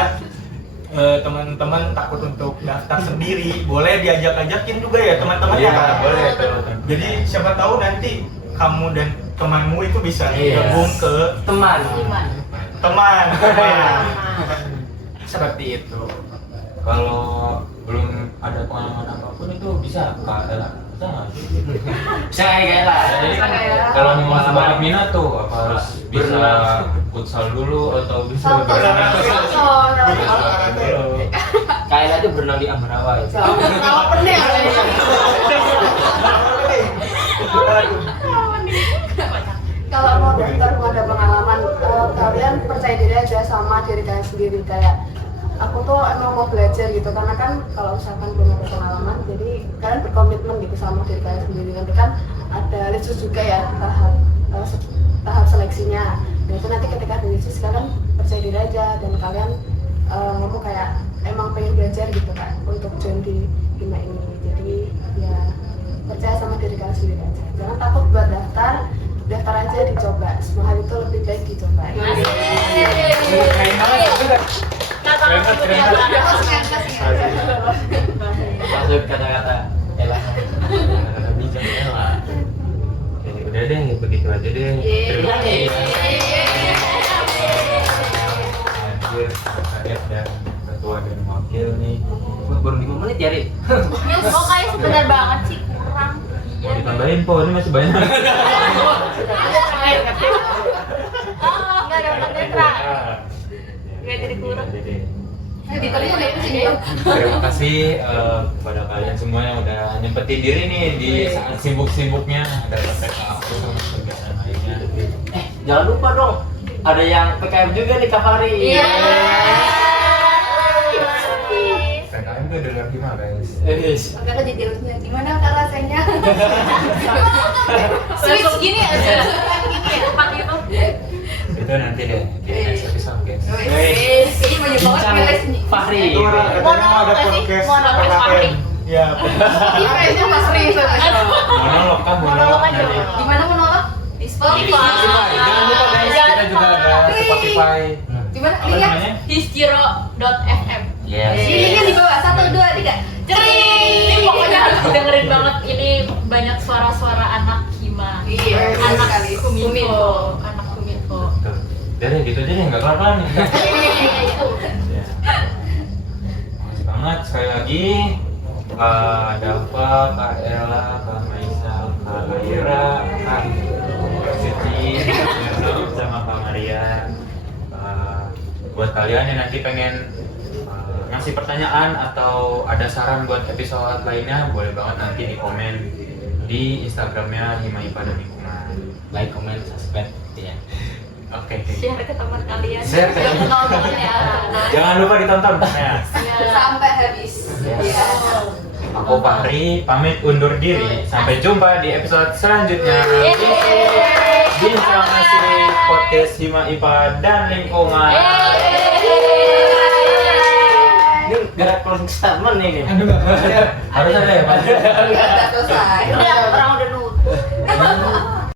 teman-teman takut untuk daftar sendiri, boleh diajak-ajakin juga ya teman-teman ya. Boleh. Jadi siapa tahu nanti kamu dan temanmu itu bisa gabung ke Teman. teman. Seperti itu. Kalau belum ada pengalaman apapun itu bisa Kak Ella. Bisa nggak? Bisa kayak lah. Jadi kan kalau mau sebanyak minat tuh apa harus bisa futsal dulu atau bisa berenang? Kayaknya tuh berenang di Ambarawa ya. Sama pernah Kalau mau daftar mau ada pengalaman, kalian percaya diri aja sama diri kalian sendiri. Kayak aku tuh emang mau belajar gitu, karena kan kalau misalkan belum ada pengalaman, jadi kalian berkomitmen gitu sama diri kalian sendiri. Nanti kan ada litsus juga ya, tahap seleksinya. Dan itu nanti ketika ada litsus kalian percaya diri aja, dan kalian ngomong kayak emang pengen belajar gitu kan untuk join di Hima ini. Jadi ya percaya sama diri kalian sendiri aja, jangan takut buat daftar aja, dicoba. Semua hal itu lebih baik dicoba. Masuk kata-kata Ella. Bijak Ella. Udah deh, begitu aja deh. Terima kasih. Hadir KF dan ketua dan wakil nih. Baru 5 menit ya, Ri? Oh kayak sebentar banget sih, kurang. Mau ditambahin po, ini masih banyak. nggak jadi kurang. Jadi, Editornya udah pusing ya. terima kasih kepada kalian semua yang udah nyempetin diri nih di saat sibuk-sibuknya dapat PKU sama kegiatan lainnya. Jangan lupa dong, ada yang PKM juga nih Kak Fahri. Iya. PKM tuh adalah gimana guys? Makanya jadi harusnya gimana Kak rasanya? Switch gini aja. Gini ya, cepat gitu. Itu nanti deh di next episode guys. Ini banyak banget guys. Fahri. Itu katanya mau ada podcast PKM. Ya, Iya kayaknya Mas Ri. Monolog kan monolog aja. nanti. Gimana menolak? Di Di Spotify. Spotify. Jangan lupa guys, kita juga ada Spotify. Gimana Apa linknya? namanya? Hiskiro.fm. Yes. Linknya di bawah 1, 2, 3. Ini pokoknya harus dengerin banget, ini banyak suara-suara anak Hima. Iya, Anak sekali. Kuminfo, anak Kuminfo. Tuh. Jadi gitu aja deh, nggak kelar-kelar nih. Ya. Makasih banget sekali lagi Kak Dava, Kak Ella, Kak Maisa, Kak Laira, Kak Siti, sama Kak Maria. Buat kalian yang nanti pengen ngasih pertanyaan atau ada saran buat episode lainnya, boleh banget nanti di komen di Instagramnya Hima IPA dan Lingkungan. Like, comment, subscribe ya. Oke. Share ke teman kalian. Share ke teman. Nonton ya. Jangan lupa ditonton. Ya. Sampai habis. Iya. Aku Fahri pamit undur diri. Sampai jumpa di episode selanjutnya. Bincang asli podcast Hima IPA dan Lingkungan. Ini gerak closing statement ini. Harus ada ya Pak?